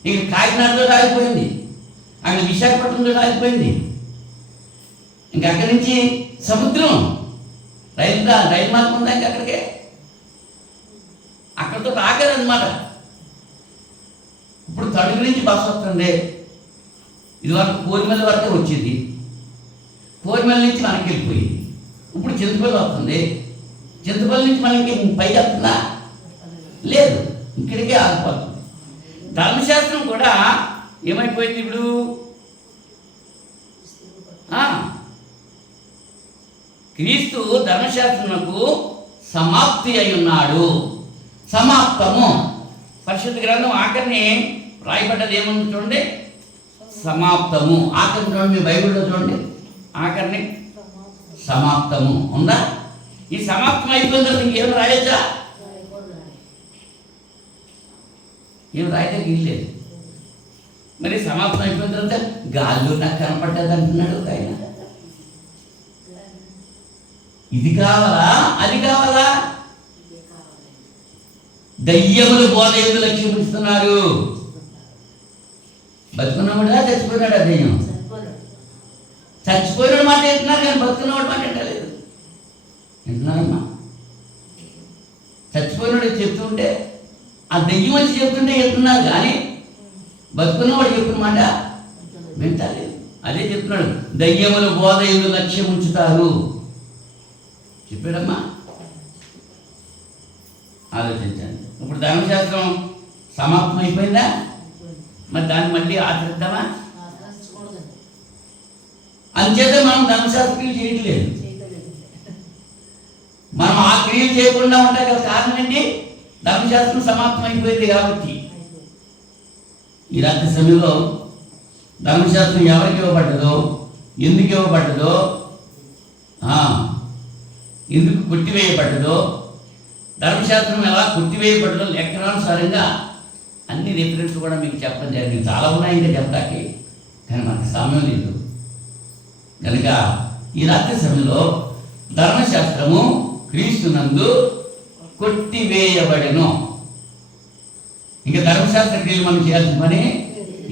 ఇక్కడ కాకినాడలో ఆగిపోయింది, అక్కడ విశాఖపట్నంలో ఆగిపోయింది. ఇంకా అక్కడి నుంచి సముద్రం, రైలు మార్గం ఉందా ఇంకా అక్కడికే? అక్కడితో ఆగారనమాట. ఇప్పుడు తణుకు నుంచి బస్సు వస్తుంది. ఇది వరకు కోరిమల వరకే వచ్చింది, కోరిమల నుంచి మనకి వెళ్ళిపోయింది. ఇప్పుడు చింతపల్లి వస్తుంది, చింతపల్లి నుంచి మనకి పైకి వస్తుందా? లేదు, ఇక్కడికే ఆగిపోతుంది. ధర్మశాస్త్రం కూడా ఏమైపోయింది ఇప్పుడు? క్రీస్తు ధర్మశాస్త్రమునకు సమాప్తి అయి ఉన్నాడు. సమాప్తము. పరిశుద్ధ గ్రంథం ఆఖరిని రాయబడ్డది ఏముంది చూడండి, సమాప్తము. ఆఖరిని చూడండి, మీ బైబిల్లో చూడండి, ఆఖరిని సమాప్తము ఉందా? ఈ సమాప్తం అయిపోయిన తర్వాత ఇంకేం రాయొచ్చా? ఏం రాయడానికి వీల్లేదు. మరి సమాప్తం అయిపోయిన తర్వాత గాల్లో నాకు కనపడ్డది అంటున్నాడు ఆయన. ఇది కావాలా అది కావాలా? దయ్యములు బోధ ఎందుకు లక్ష్యం ఉంచుతున్నారు? బతుకున్నవాడా చచ్చిపోయినాడా? దయ్యం చచ్చిపోయిన మాట వింటున్నారు కానీ బతుకున్నవాడు మాట వింటలేదు. వింటున్నారమ్మా? చచ్చిపోయినాడు చెప్తుంటే, ఆ దెయ్యం వచ్చి చెప్తుంటే వింటున్నారు కానీ బతుకున్నవాడు చెప్పిన మాట వింటలేదు. అదే చెప్తున్నాడు, దయ్యములు బోధ ఎందుకు లక్ష్యం ఉంచుతారు చెప్పాడమ్మా. ఆలోచించండి. ఇప్పుడు ధర్మశాస్త్రం సమాప్తం అయిపోయిందా? మరి దాన్ని మళ్ళీ ఆచరిద్దామా? అంచేత మనం ధర్మశాస్త్ర క్రియలు చేయట్లేదు. మనం ఆ క్రియలు చేయకుండా ఉంటాయి కదా. కారణం ఏంటి? ధర్మశాస్త్రం సమాప్తం అయిపోయింది కాబట్టి. ఈ రాత్రి సమయంలో ధర్మశాస్త్రం ఎవరికి ఇవ్వబడ్డదో, ఎందుకు ఇవ్వబడ్డదో, ఎందుకు కొట్టివేయబడ్డదో, ధర్మశాస్త్రం ఎలా కొట్టివేయబడ్డదో లెక్కనానుసారంగా అన్ని రిఫరెన్స్ కూడా మీకు చెప్పడం జరిగింది. చాలా ఉన్నాయి ఇంకా చెప్తాకి, కానీ మనకు సమయం లేదు కనుక ఈ రాత్రి సమయంలో ధర్మశాస్త్రము క్రీస్తునందు కొట్టివేయబడెను. ఇంకా ధర్మశాస్త్ర క్రియలు మనం చేయాల్సిన పని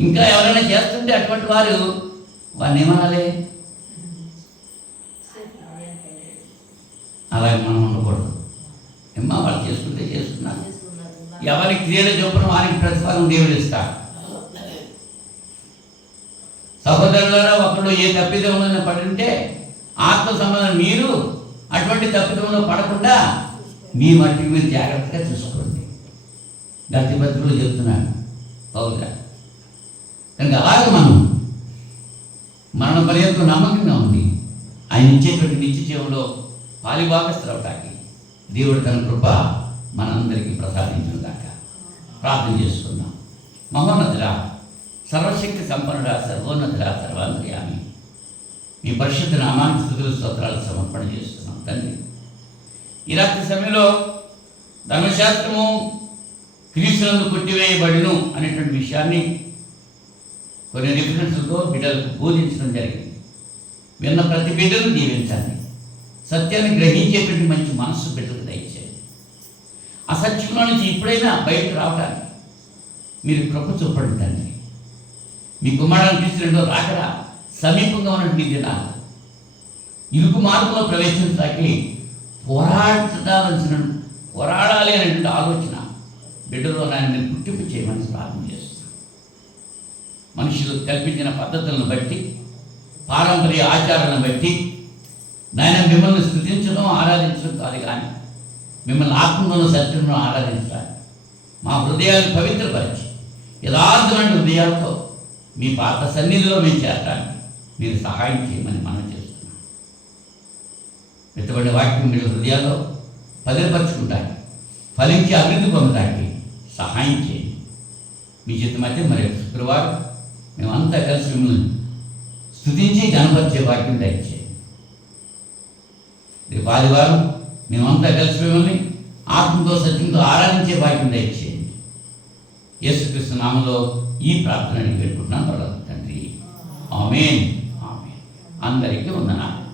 ఇంకా ఎవరైనా చేస్తుంటే అటువంటి వారిని ఏమనాలి? అలాగే మనం ఉండకూడదు. ఏమ్మా, వాళ్ళు చేసుకుంటే చేసుకున్నారు. ఎవరి క్రియలు చొప్పున వారికి ప్రతిఫలం దేవుడు ఇస్తాడు. సహోదరులారా, ఒకడు ఏ తప్పిదంలో పడి ఉంటే ఆత్మ సంబంధం మీరు అటువంటి తప్పిదంలో పడకుండా మీ మట్టికి మీరు జాగ్రత్తగా చూసుకోండి. గతి బతుకులు చెప్తున్నాను పౌరుగా. కనుక అలాగే మనం మరణ పర్యంతం నమ్మకంగా ఉంది ఆయన ఇచ్చేటువంటి నిత్య జీవంలో పాలిభాగస్తులవటానికి దేవుడు తన కృప మనందరికీ ప్రసాదించిన దాకా ప్రార్థన చేసుకుందాం. మహోన్నతుడా, సర్వశక్తి సంపన్నుడా, సర్వోన్నతుడా, సర్వాంతర్యామి, మీ పరిశుద్ధ నామానికి స్తుతులు స్తోత్రాలు సమర్పణ చేస్తున్నాం తండ్రి. ఈ రాత్రి సమయంలో ధర్మశాస్త్రము క్రీస్తునందు కొట్టివేయబడును అనేటువంటి విషయాన్ని కొన్ని రిఫరెన్స్లతో బిడ్డలకు బోధించడం జరిగింది. విన్న ప్రతి బిడ్డను దీవించండి. సత్యాన్ని గ్రహించేటువంటి మంచి మనస్సు బిడ్డలకు దయచేయండి. అసత్యంలో నుంచి ఇప్పుడైనా బయటకు రావడానికి మీరు కృప చూపండి తండ్రి. మీ కుమారుని క్రీస్తులో రాకడా సమీపంగా ఉన్నటువంటి దినాలు ఇరుకు మార్గంలో ప్రవేశించడానికి పోరాడాలి అనేటువంటి ఆలోచన బిడ్డలో నాయన మీరు గుర్తింపు చేయమని ప్రార్థన చేస్తున్నాను. మనుషులు కల్పించిన పద్ధతులను బట్టి, పారంపర్య ఆచారాలను బట్టి నాయన మిమ్మల్ని స్తుతించడం ఆరాధించడం కాదు, కానీ మిమ్మల్ని ఆత్మలో సత్యంలో ఆరాధించడానికి మా హృదయాన్ని పవిత్రపరిచి యథార్థమైన హృదయాలతో మీ పాత సన్నిధిలో మేము చేరడానికి మీరు సహాయం చేయమని మనం చేస్తున్నాం. పెట్టుబడి వాక్యం మీరు హృదయాల్లో పదిలపరుచుకుంటానికి, ఫలించి అభివృద్ధి పొందడానికి సహాయం చేయండి. మీ చిత్తమైతే మరి శుక్రవారం మేమంతా కలిసి మిమ్మల్ని స్తుతించి గణపరిచే భాగ్యం దయచేయండి. రేపు ఆదివారం మేమంతా కలిసి మిమ్మల్ని ఆత్మతో సత్యంతో ఆరాధించే భాగ్యం దయచేయండి. యేసుక్రీస్తు నామములో ఈ ప్రార్థన పెట్టుకుంటున్నాను తండ్రి. ఆమేన్. ఆమేన్. అందరికీ వందనాలు.